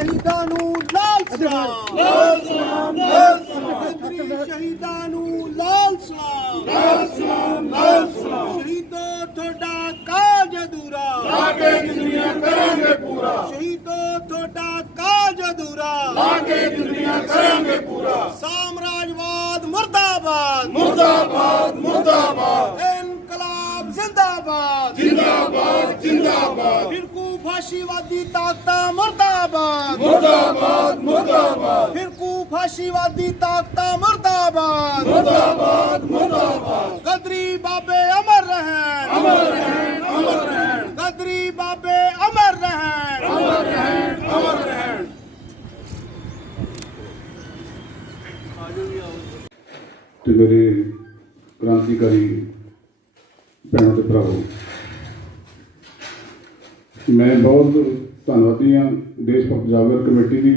ਸ਼ਹੀਦਾਂ ਨੂੰ ਲਾਲ ਸਲਾਮ, ਲਾਲ ਸਲਾਮ, ਲਾਲ ਸਲਾਮ। ਗਦਰੀ ਸ਼ਹੀਦਾਂ ਨੂੰ ਲਾਲ ਸਲਾਮ, ਲਾਲ ਸਲਾਮ, ਲਾਲ ਸਲਾਮ। ਸ਼ਹੀਦੋ ਤੁਹਾਡਾ ਕਾਜ ਅਧੂਰਾ, ਲਾ ਕੇ ਦੁਨੀਆ ਕਰਾਂਗੇ ਪੂਰਾ। ਸ਼ਹੀਦੋ ਤੁਹਾਡਾ ਕਾਜ ਅਧੂਰਾ, ਲਾ ਕੇ ਦੁਨੀਆ ਕਰਾਂਗੇ ਪੂਰਾ। ਸਾਮਰਾਜਵਾਦ ਮੁਰਦਾਬਾਦ, ਮੁਰਦਾਬਾਦ, ਮੁਰਦਾਬਾਦ। ਇਨਕਲਾਬ ਜ਼ਿੰਦਾਬਾਦ, ਜ਼ਿੰਦਾਬਾਦ, ਜ਼ਿੰਦਾਬਾਦ। ਫਿਰਕੂ फाशीवादी ताकतां मुर्दाबाद, मुर्दाबाद, मुर्दाबाद। फिरकू फाशीवादी ताकतां मुर्दाबाद, मुर्दाबाद, मुर्दाबाद। गदरी बाबे अमर रहन, अमर रहन, अमर रहन। गदरी बाबे अमर रहन, अमर रहन, अमर रहन। ਤੇ ਮੇਰੇ क्रांतिकारी भैनों ते भरावो, मैं बहुत धन्नवादी हाँ देश भक्त जागृत कमेटी की,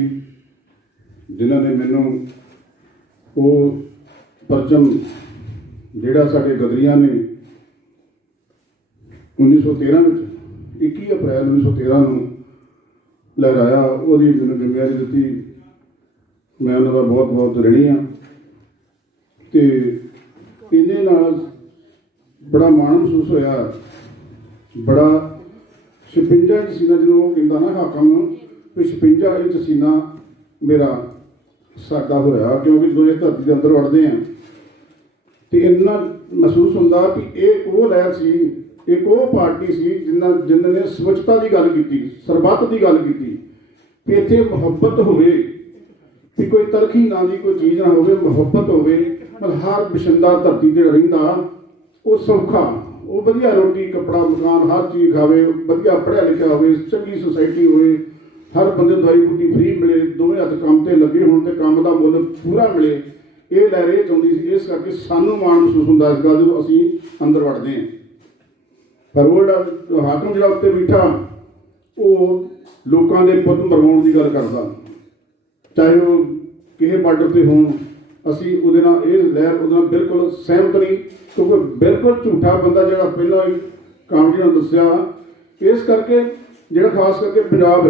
जिन्होंने मैनू वो परचम जिहड़ा साडे गदरियां ने 1913 में 21 अप्रैल 1913 में लहराया, वो मैंने जिम्मेवारी दी। मैं उन्होंने बहुत बहुत ऋणी हाँ। तो इन्हें नाल बड़ा माण महसूस होया, बड़ा 56 इंच सीना जो कहता ना हाकम भी 56 इंच सीना मेरा साडा होया, क्योंकि जो ये धरती के अंदर वड़ते हैं तो इन्ना महसूस होंदा भी एक वो लहर सी, एक वो पार्टी सी जिन्होंने स्वच्छता की गल की, सरबत की गल की, कि इत्थे मुहब्बत होवे, कि कोई तरखी ना की कोई चीज़ ना होवे, मुहब्बत होवे। मतलब हर बशिंदा धरती ते रहिंदा वो सौखा, वो वधिया रोटी कपड़ा मकान हर चीज़ खावे, वधिया पढ़िया लिखा हो, चंगी सोसाइटी हो, हर बंदे दवाई बूटी फ्री मिले, दोवें हथ काम से लगे होने ते काम का मुल पूरा मिले। ये लहर ये चाहती सी, इस करके सानू माण महसूस होंदा इस गल जो असीं अंदर वड़ते हैं। पर वो जिहड़ा हाकम जिहड़ा उत्ते बैठा वो लोकां दे पुत्त मरवाउण दी गल करदा, चाहे वो किसी बार्डर ते होण, असीं उहदे नाल ये लहर उहदे नाल बिल्कुल सहमत नहीं, क्योंकि बिल्कुल झूठा बंदा जो पहला ही कामड़ी ने दसिया। इस करके जो खास करके पंजाब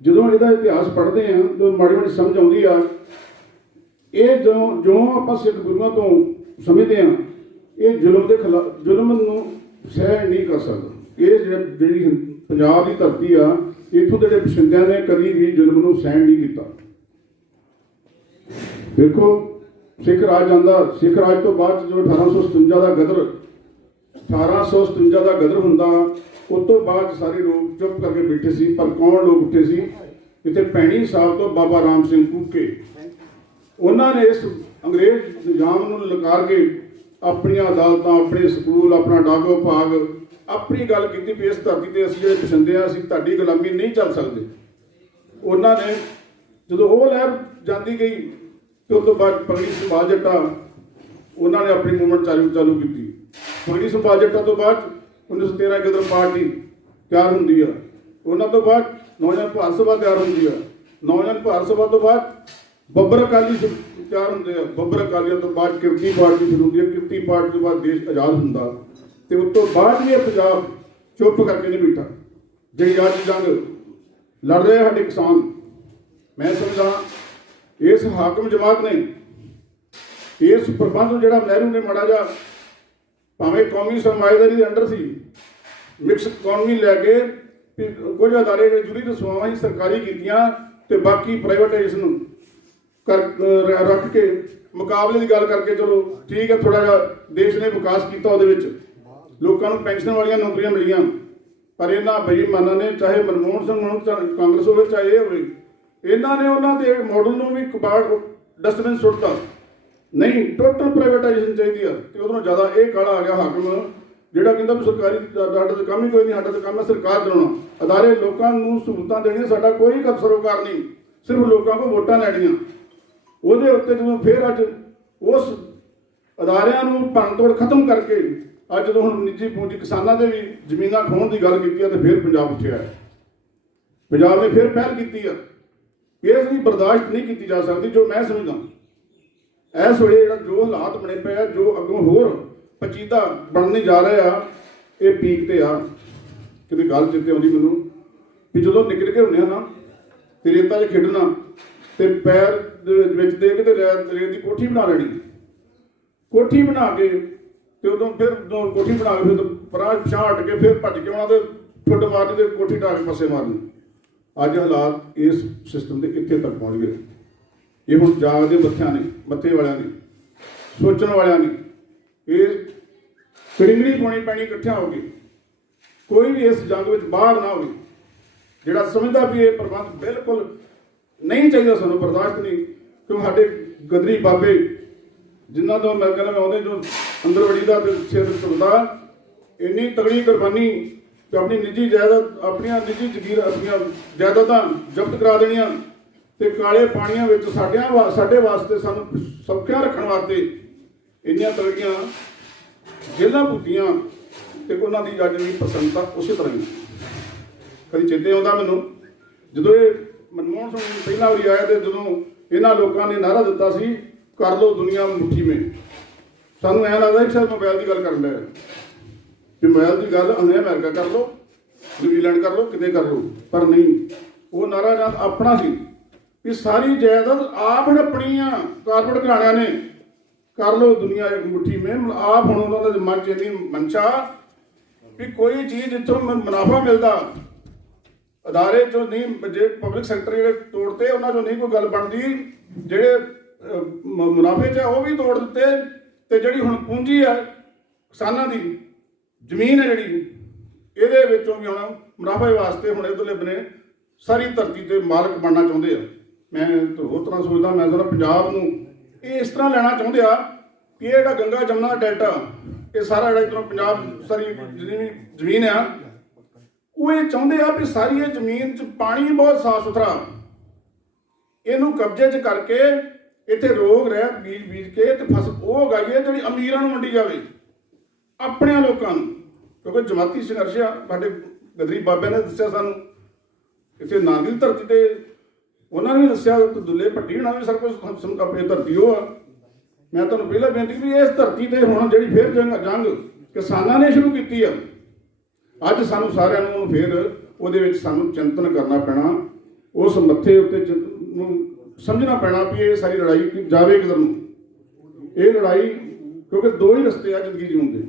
जो इसका इतिहास पढ़ते हैं तो माड़ी माड़ी समझ आती है। ये जो आप सिख गुरुओं तो समझते हैं, ये जुल्म के खिलाफ जुल्म को सह नहीं कर सकता। ये जी पंजाब की धरती आ, इतों के बशिंदियां ने कभी भी जुल्म को सहन नहीं किया। देखो सिख राज आंदा, सिख राज तो बाद जो 1857 का गदर 1857 का गदर हुंदा, उस तो बाद सारे लोग चुप करके बैठे सी। पर कौन लोग उठे सी? इतने भैणी साहब तो बाबा राम सिंह कूके, उन्होंने इस अंग्रेज निजाम को लकार के अपन अदालत, अपने स्कूल, अपना डाक विभाग, अपनी गल की भी इस धरती से असं जो पसंदे असीं तुहाडी गुलामी नहीं चल सकते। उन्होंने जो वो लहर जाती गई तो उस तो बाद पगड़ी संभाल जट्टा उन्होंने अपनी मूवमेंट चालू की। पगड़ी संभाल जट्टा तो बाद 1913 गदर पार्टी तैयार होंगी है। उन्होंने तो बाद नौजवान भारत सभा तैयार होंगी है। नौजवान भारत सभा तो बाद बब्बर अकाली तैयार होंगे हैं। बब्बर अकालियों तो बाद किरती पार्टी शुरू होती है। किरती पार्टी तो बाद देश आज़ाद होंदा तो उस तो बाद भी पंजाब चुप करके नहीं बैठा। जी आज जंग लड़ रहे साडे किसान, मैं समझा इस हाकम जमात ने इस प्रबंध जो नेहरू ने माड़ा जा भावें कौमी सरमाएदारी के अंडर सी, मिक्स इकोनॉमी लैके कुछ अदारे जरूरी रसवावां सरकारी कीतियां ते बाकी प्राइवेटाइजेशन कर रख के मुकाबले की गल करके चलो ठीक है, थोड़ा जा देश ने विकास किया, लोगों को पेंशन वाली नौकरियां मिलियां। पर इन्होंने बेईमाना ने चाहे मनमोहन सिंह हो, कांग्रेस हो, चाहे ये हो, इन्होंने उन्होंने मॉडल में भी कबाड़ डस्टबिन सुट्टा। नहीं, टोटल प्राइवेटाइजेशन चाहिए। तो उधरों ज़्यादा ये काला आ गया हाकम जोड़ा कहता भी सरकारी साडा तो काम ही कोई नहीं, साडा तो काम है सरकार चलाना, अदारे लोगों को सहूलतां देनियां, साडा कोई सरोकार नहीं, सिर्फ लोगों को वोटां लैनियां। ਉਹਦੇ ਉੱਤੇ ਜਦੋਂ फिर अज उस अदारियां नूं भंन-तोड़ खत्म करके अज जो हुण निजी पूंजी किसानां दे भी ਜ਼ਮੀਨਾਂ खोण की गल की है तो फिर पंजाब उठिया है। पंजाब ने फिर पहल की है। इस भी बर्दाश्त नहीं की जा सकती। जो मैं समझदा इस वे जो हालात बने पे जो अगों होर पचीदा बनने जा रहे आ, ये पीक ते आ। कि गल चेते आउंदी मैनूं भी जो निकल के हुंदे ना ਤੇ ਰੇਤਾਂ 'ਚ ਖੇਡਣਾ ਤੇ ਪੈਰ ਦੇ ਵਿੱਚ ਦੇ ਕੇ ਤੇ ਰੇਤ ਦੀ ਕੋਠੀ ਬਣਾ ਲੈਣੀ। ਕੋਠੀ ਬਣਾ ਕੇ ਤੇ ਉਦੋਂ ਫਿਰ ਕੋਠੀ ਬਣਾ ਕੇ ਫਿਰ ਪਰਾਂ ਪਿਛਾਂਹ ਹਟ ਕੇ ਫਿਰ ਭੱਜ ਕੇ ਆਉਣਾ ਤੇ ਠੁੱਡ ਮਾਰਨੀ ਤੇ ਕੋਠੀ ਢਾਹ ਕੇ ਪਾਸੇ ਮਾਰਨੀ। ਅੱਜ ਹਾਲਾਤ ਇਸ ਸਿਸਟਮ ਦੇ ਕਿੱਥੇ ਤੱਕ ਪਹੁੰਚ ਗਏ। ਇਹ ਹੁਣ ਜਾਗਦੇ ਮੱਥੇ ਵਾਲਿਆਂ ਨੇ, ਸੋਚਣ ਵਾਲਿਆਂ ਨੇ ਇਹ ਕੜਿੰਗੜੀ ਪਾਉਣੀ ਪੈਣੀ ਇਕੱਠਿਆਂ ਹੋ ਕੇ। ਕੋਈ ਵੀ ਇਸ ਜੰਗ ਵਿੱਚ ਬਾਹਰ ਨਾ ਹੋਵੇ। ਜਿਹੜਾ ਸਮਝਦਾ ਵੀ ਇਹ ਪ੍ਰਬੰਧ ਬਿਲਕੁਲ ਨਹੀਂ ਚਾਹੀਦਾ, ਸਾਨੂੰ ਬਰਦਾਸ਼ਤ ਨਹੀਂ, ਕਿਉਂ ਸਾਡੇ ਗਦਰੀ ਬਾਬੇ ਜਿਨ੍ਹਾਂ ਤੋਂ ਮੈਂ ਕਹਿੰਦਾ ਆਉਂਦੇ ਜੋ ਅੰਦਰ ਵੜੀ ਦਾ ਤੇ ਸਿਰ ਝੁਕਦਾ, ਇੰਨੀ ਤਗੜੀ ਕੁਰਬਾਨੀ ਤੇ ਆਪਣੀ ਨਿੱਜੀ ਜਾਇਦਾਦ, ਆਪਣੀਆਂ ਨਿੱਜੀ ਜ਼ਗੀਰ, ਆਪਣੀਆਂ ਜਾਇਦਾਦਾਂ ਜ਼ਬਤ ਕਰਾ ਦੇਣੀਆਂ ਤੇ ਕਾਲੇ ਪਾਣੀਆਂ ਵਿੱਚ ਸਾਡੇ ਵਾਸਤੇ ਸਾਨੂੰ ਸੁਰੱਖਿਆ ਰੱਖਣ ਵਾਸਤੇ ਇੰਨੀਆਂ ਤਗੜੀਆਂ ਜੇਲਾਂ ਭੁੱਟੀਆਂ ਤੇ ਉਹਨਾਂ ਦੀ ਅੱਜ ਵੀ ਪ੍ਰਸੰਸਾ ਉਸੇ ਤਰ੍ਹਾਂ ਹੀ। ਕਦੀ ਚੇਤੇ ਆਉਂਦਾ ਮੈਨੂੰ ਜਦੋਂ ਇਹ ਮਨਮੋਹਨ ਸਿੰਘ ਪਹਿਲਾਂ ਵਾਰੀ ਆਇਆ ਤੇ ਜਦੋਂ ਇਹਨਾਂ ਲੋਕਾਂ ਨੇ ਨਾਅਰਾ ਦਿੱਤਾ ਸੀ ਕਰ ਲਓ ਦੁਨੀਆ ਮੁੱਠੀ ਮੇਂ, ਸਾਨੂੰ ਐਂ ਲੱਗਦਾ ਕਿ ਸ਼ਾਇਦ ਮੋਬਾਈਲ ਦੀ ਗੱਲ ਕਰਨ ਡਿਆ ਕਿ ਮੋਬਾਈਲ ਦੀ ਗੱਲ ਅਮਰੀਕਾ ਕਰ ਲਓ, ਨਿਊਜ਼ੀਲੈਂਡ ਕਰ ਲਓ, ਕਿਤੇ ਕਰ ਲਓ। ਪਰ ਨਹੀਂ, ਉਹ ਨਾਅਰਾ ਜਾਂ ਆਪਣਾ ਸੀ ਕਿ ਸਾਰੀ ਜਾਇਦਾਦ ਆਪ ਹੜੱਪਣੀ ਆ ਕਾਰਪੋਰੇਟ ਘਰਾਣਿਆਂ ਨੇ, ਕਰ ਲਓ ਦੁਨੀਆ ਇੱਕ ਮੁੱਠੀ ਮੇਂ। ਆਪ ਹੁਣ ਉਹਨਾਂ ਦੇ ਮਨ 'ਚ ਇੰਨੀ ਮਨਸ਼ਾ ਵੀ ਕੋਈ ਚੀਜ਼ ਜਿੱਥੋਂ ਮੁਨਾਫਾ ਮਿਲਦਾ ਅਦਾਰੇ 'ਚੋਂ ਨਹੀਂ, ਜੇ ਪਬਲਿਕ ਸੈਕਟਰ ਜਿਹੜੇ ਤੋੜਤੇ ਉਹਨਾਂ 'ਚੋਂ ਨਹੀਂ ਕੋਈ ਗੱਲ ਬਣਦੀ, ਜਿਹੜੇ ਮੁਨਾਫੇ 'ਚ ਉਹ ਵੀ ਤੋੜ ਦਿੱਤੇ ਤੇ ਜਿਹੜੀ ਹੁਣ ਪੂੰਜੀ ਆ ਕਿਸਾਨਾਂ ਦੀ ਜ਼ਮੀਨ ਹੈ ਜਿਹੜੀ ਇਹਦੇ ਵਿੱਚੋਂ ਵੀ ਹੁਣ ਮੁਨਾਫੇ ਵਾਸਤੇ ਹੁਣ ਇਧਰਲੇ ਬਨੇ ਸਾਰੀ ਧਰਤੀ ਤੇ ਮਾਲਕ ਬਣਨਾ ਚਾਹੁੰਦੇ ਆ। ਮੈਂ ਹੋਰ ਤਰ੍ਹਾਂ ਸੋਚਦਾ, ਮੈਂ ਸਮਝਦਾ ਪੰਜਾਬ ਨੂੰ ਇਹ ਇਸ ਤਰ੍ਹਾਂ ਲੈਣਾ ਚਾਹੁੰਦੇ ਆ ਕਿ ਇਹ ਜਿਹੜਾ ਗੰਗਾ ਜਮਨਾ ਡੈਲਟਾ, ਇਹ ਸਾਰਾ ਜਿਹੜਾ ਇੱਧਰੋਂ ਪੰਜਾਬ ਸਾਰੀ ਜਿੰਨੀ ਵੀ ਜ਼ਮੀਨ ਆ, ਉਹ ਇਹ ਚਾਹੁੰਦੇ ਆ ਵੀ ਸਾਰੀ ਇਹ ਜ਼ਮੀਨ 'ਚ ਪਾਣੀ ਬਹੁਤ ਸਾਫ਼ ਸੁਥਰਾ, ਇਹਨੂੰ ਕਬਜ਼ੇ 'ਚ ਕਰਕੇ ਇੱਥੇ ਰੋਗ ਰਹਿਤ ਬੀਜ ਕੇ ਤੇ ਫਸਲ ਉਹ ਉਗਾਈਏ ਜਿਹੜੀ ਅਮੀਰਾਂ ਨੂੰ ਵੰਡੀ ਜਾਵੇ, ਆਪਣਿਆਂ ਲੋਕਾਂ ਨੂੰ। ਕਿਉਂਕਿ ਜਮਾਤੀ ਸੰਘਰਸ਼ ਆ, ਸਾਡੇ ਗਦਰੀ ਬਾਬਿਆਂ ਨੇ ਦੱਸਿਆ ਸਾਨੂੰ, ਇੱਥੇ ਨਾਨਕੀ ਦੀ ਧਰਤੀ ਤੇ ਉਹਨਾਂ ਨੇ ਵੀ ਦੱਸਿਆ, ਦੁੱਲੇ ਭੱਟੀ ਹੋਣਾ ਵੀ ਸਰ ਕੁਝ ਆਪਣੀ ਧਰਤੀ ਉਹ ਆ। ਮੈਂ ਤੁਹਾਨੂੰ ਪਹਿਲਾਂ ਬੇਨਤੀ ਵੀ ਇਸ ਧਰਤੀ ਤੇ ਹੁਣ ਜਿਹੜੀ ਫਿਰ ਜੰਗ ਕਿਸਾਨਾਂ ਨੇ ਸ਼ੁਰੂ ਕੀਤੀ ਆ, ਅੱਜ ਸਾਨੂੰ ਸਾਰਿਆਂ ਨੂੰ ਫਿਰ ਉਹਦੇ ਵਿੱਚ ਸਾਨੂੰ ਚਿੰਤਨ ਕਰਨਾ ਪੈਣਾ, ਉਸ ਮੱਥੇ ਉੱਤੇ ਨੂੰ ਸਮਝਣਾ ਪੈਣਾ ਵੀ ਇਹ ਸਾਰੀ ਲੜਾਈ ਜਾਵੇ ਕਿਧਰ ਨੂੰ। ਇਹ ਲੜਾਈ ਕਿਉਂਕਿ ਦੋ ਹੀ ਰਸਤੇ ਆ ਜ਼ਿੰਦਗੀ ਜਿਉਣ ਦੇ,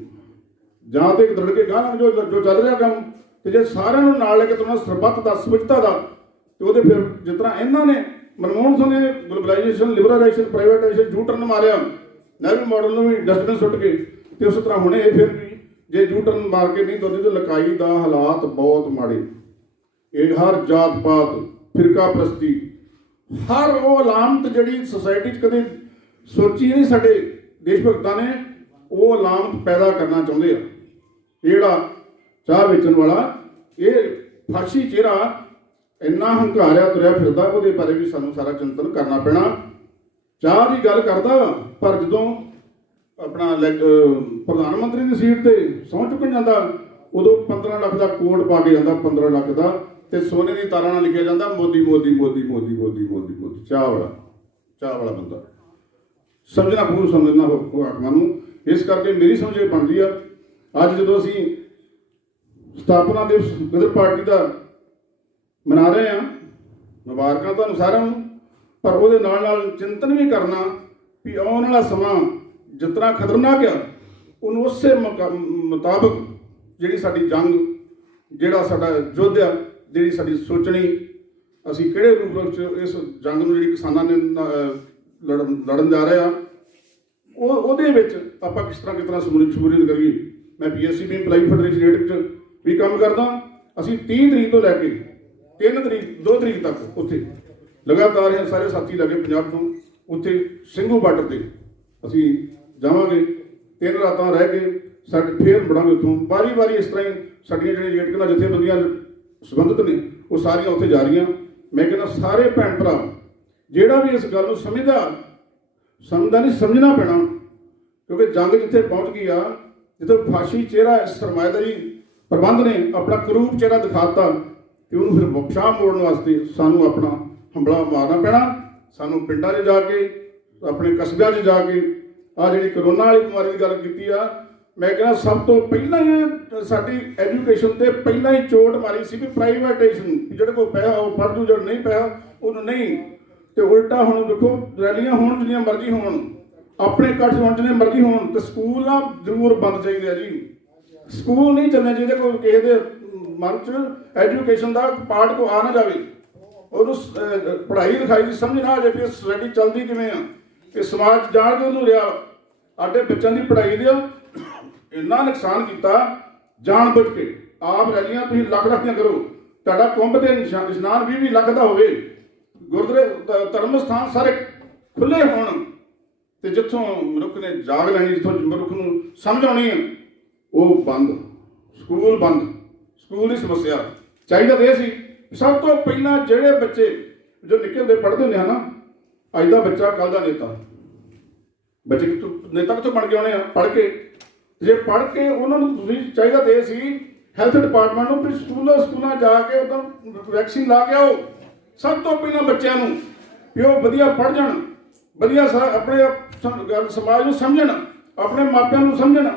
ਜਾਂ ਤੇ ਇੱਕ ਦੜ ਕੇ ਗਾਂ ਜੋ ਚੱਲ ਰਿਹਾ ਕੰਮ, ਤੇ ਜੇ ਸਾਰਿਆਂ ਨੂੰ ਨਾਲ ਲੈ ਕੇ ਤੁਰਨਾ ਸਰਬੱਤ ਦਾ ਸਮਝਤਾ ਦਾ, ਤੇ ਉਹਦੇ ਫਿਰ ਜਿਸ ਤਰ੍ਹਾਂ ਇਹਨਾਂ ਨੇ ਮਨਮੋਹਨ ਸਿੰਘ ਨੇ globalisation, liberalization, privatisation U turn ਮਾਰਿਆ, ਨਹਿਰੂ ਮਾਡਲ ਨੂੰ ਵੀ ਡਸਟਬਿਨ ਸੁੱਟ ਕੇ, ਤੇ ਉਸ ਤਰ੍ਹਾਂ ਹੁਣੇ ਇਹ ਫਿਰ ਵੀ ਜੇ ਯੂ ਟਰਨ ਮਾਰ ਕੇ ਨਹੀਂ ਤੁਰਦੀ ਤਾਂ ਲਕਾਈ ਦਾ ਹਾਲਾਤ ਬਹੁਤ ਮਾੜੇ। ਇਹ ਹਰ ਜਾਤ ਪਾਤ, ਫਿਰਕਾ ਪ੍ਰਸਤੀ, ਹਰ ਉਹ ਲਾਮਤ ਜਿਹੜੀ ਸੁਸਾਇਟੀ 'ਚ ਕਦੇ ਸੋਚੀ ਨਹੀਂ ਸਾਡੇ ਦੇਸ਼ ਭਗਤਾਂ ਨੇ, ਉਹ ਲਾਮਤ ਪੈਦਾ ਕਰਨਾ ਚਾਹੁੰਦੇ ਆ। ਇਹ ਜਿਹੜਾ ਚਾਹ ਵੇਚਣ ਵਾਲਾ, ਇਹ ਫਾਸ਼ੀ ਚਿਹਰਾ ਇੰਨਾ ਹੰਕਾਰਿਆ ਤੁਰਿਆ ਫਿਰਦਾ, ਉਹਦੇ ਬਾਰੇ ਵੀ ਸਾਨੂੰ ਸਾਰਾ ਚਿੰਤਨ ਕਰਨਾ ਪੈਣਾ। ਚਾਹ ਦੀ ਗੱਲ ਕਰਦਾ, ਪਰ ਜਦੋਂ ਆਪਣਾ ਪ੍ਰਧਾਨ ਮੰਤਰੀ ਦੀ ਸੀਟ ਤੇ ਸਹੁੰ ਚੁੱਕਣ ਜਾਂਦਾ, ਉਦੋਂ 15 ਲੱਖ ਦਾ ਕੋਟ ਪਾ ਕੇ ਜਾਂਦਾ, 15 ਲੱਖ ਦਾ, ਤੇ ਸੋਨੇ ਦੀ ਤਾਰਾਂ ਨਾਲ ਲਿਖਿਆ ਜਾਂਦਾ ਮੋਦੀ ਮੋਦੀ ਮੋਦੀ ਮੋਦੀ ਮੋਦੀ ਮੋਦੀ ਮੋਦੀ। ਚਾਹ ਵਾਲਾ ਬੰਦਾ ਸਮਝਣਾ ਪੂਰ ਸਮਝਣਾ ਹਾਕਮਾਂ ਨੂੰ। ਇਸ ਕਰਕੇ ਮੇਰੀ ਸਮਝ ਇਹ ਬਣਦੀ ਆ, ਅੱਜ ਜਦੋਂ ਅਸੀਂ ਸਥਾਪਨਾ ਦਿਵਸ ਗਦਰ ਪਾਰਟੀ ਦਾ ਮਨਾ ਰਹੇ ਹਾਂ, ਮੁਬਾਰਕਾਂ ਤੁਹਾਨੂੰ ਸਾਰਿਆਂ ਨੂੰ, ਪਰ ਉਹਦੇ ਨਾਲ ਨਾਲ ਚਿੰਤਨ ਵੀ ਕਰਨਾ ਵੀ ਆਉਣ ਵਾਲਾ ਸਮਾਂ ਜਿਸ ਤਰ੍ਹਾਂ ਖਤਰਨਾਕ ਆ, ਉਹਨੂੰ ਉਸੇ ਮੁਤਾਬਕ ਜਿਹੜੀ ਸਾਡੀ ਜੰਗ, ਜਿਹੜਾ ਸਾਡਾ ਯੁੱਧ ਆ, ਜਿਹੜੀ ਸਾਡੀ ਸੋਚਣੀ, ਅਸੀਂ ਕਿਹੜੇ ਰੂਪ ਵਿੱਚ ਇਸ ਜੰਗ ਨੂੰ ਜਿਹੜੀ ਕਿਸਾਨਾਂ ਨੇ ਲੜਨ ਜਾ ਰਹੇ ਆ, ਉਹਦੇ ਵਿੱਚ ਆਪਾਂ ਕਿਸ ਤਰ੍ਹਾਂ ਸ਼ਮੂਲੀਅਤ ਕਰੀਏ। ਮੈਂ PSCB ਇੰਪਲਾਈ ਫੈਡਰੇਸ਼ਨ ਰੇਟ ਵਿੱਚ ਵੀ ਕੰਮ ਕਰਦਾ। ਅਸੀਂ 30 ਤਰੀਕ ਤੋਂ ਲੈ ਕੇ 2 ਤਰੀਕ ਤੱਕ ਉੱਥੇ ਲਗਾਤਾਰ ਸਾਰੇ ਸਾਥੀ ਲੱਗੇ ਪੰਜਾਬ ਤੋਂ, ਉੱਥੇ ਸਿੰਘੂ ਬਾਰਡਰ ਤੇ ਅਸੀਂ ਜਾਵਾਂਗੇ। 3 ਰਾਤਾਂ ਰਹਿ ਕੇ ਸਾਡੇ ਫੇਰ ਮੁੜਾਂਗੇ ਉੱਥੋਂ। ਵਾਰੀ ਇਸ ਤਰ੍ਹਾਂ ਹੀ ਸਾਡੀਆਂ ਜਿਹੜੀਆਂ ਜੇਟਕਲਾਂ ਜਥੇਬੰਦੀਆਂ ਸੰਬੰਧਿਤ ਨੇ ਉਹ ਸਾਰੀਆਂ ਉੱਥੇ ਜਾ ਰਹੀਆਂ। ਮੈਂ ਕਹਿੰਦਾ ਸਾਰੇ ਭੈਣ ਭਰਾ ਜਿਹੜਾ ਵੀ ਇਸ ਗੱਲ ਨੂੰ ਸਮਝਦਾ ਨਹੀਂ, ਸਮਝਣਾ ਪੈਣਾ, ਕਿਉਂਕਿ ਜੰਗ ਜਿੱਥੇ ਪਹੁੰਚ ਗਈ ਆ, ਜਿੱਥੇ ਫਾਸ਼ੀ ਚਿਹਰਾ ਸਰਮਾਏਦਾਰੀ ਪ੍ਰਬੰਧ ਨੇ ਆਪਣਾ ਕਰੂਪ ਚਿਹਰਾ ਦਿਖਾਤਾ, ਤੇ ਉਹਨੂੰ ਫਿਰ ਬਖਸ਼ਾ ਮੋੜਨ ਵਾਸਤੇ ਸਾਨੂੰ ਆਪਣਾ ਹੰਬਲਾ ਮਾਰਨਾ ਪੈਣਾ। ਸਾਨੂੰ ਪਿੰਡਾਂ 'ਚ ਜਾ ਕੇ, ਆਪਣੇ ਕਸਬਿਆਂ 'ਚ ਜਾ ਕੇ, ਆਹ ਜਿਹੜੀ ਕਰੋਨਾ ਵਾਲੀ ਬਿਮਾਰੀ ਦੀ ਗੱਲ ਕੀਤੀ ਆ, मैं कहना सब तो पहला ही साडी एजुकेशन ते पहला ही चोट मारी सी भी प्राइवेटाइजेशन, जिहड़े कोल पैसा वो पढ़ जू, जिहड़ा नहीं पैसा उन्होंने नहीं। तो उल्टा हुण देखो रैलियां होण जिन्नियां मर्जी होण, अपने कट्ठ होण जिन्ने मर्जी होण, ते स्कूल ना जरूर बंद चाहिए जी। स्कूल नहीं चलने चाहिए, कोई किसी दे मन च एजुकेशन का पार्ट को आ ना जाए, उन्होंने पढ़ाई लिखाई की समझ ना आ जाए कि सोसाइटी चलती किवें आ, कि समाज जाण के उन्होंने रहा आटे बच्चों की पढ़ाई दे इन्ना नुकसान किया जान बुझ के। आप रैलियां तुसीं लख लख दियां करो, तुहाडा कुंभ ते इशनान 20 लख का होवे, गुरुद्वारे धर्म स्थान सारे खुले होण, ते जिथों मनुख ने जाग लैनी, जिथों मनुख नूं समझ आउणी है वो बंद, स्कूल बंद, स्कूल की समस्या। चाहिए तो यह सी सब तो पहला जिहड़े बच्चे जो निक्के होंदे पढ़ते होंदे हैं ना, अज का बच्चा कल का नेता, बच्चे नेता कितों बन के आने पढ़ के, जे पढ़ के उन्होंने चाहिए तो यह सी हैल्थ डिपार्टमेंट में स्कूलों जाके उधर वैक्सीन ला के आओ सब तो पहला बच्चों भी वो वधिया पढ़ जाण, वधिया अपने समाज को समझण, अपने मापिਆਂ ਨੂੰ समझण,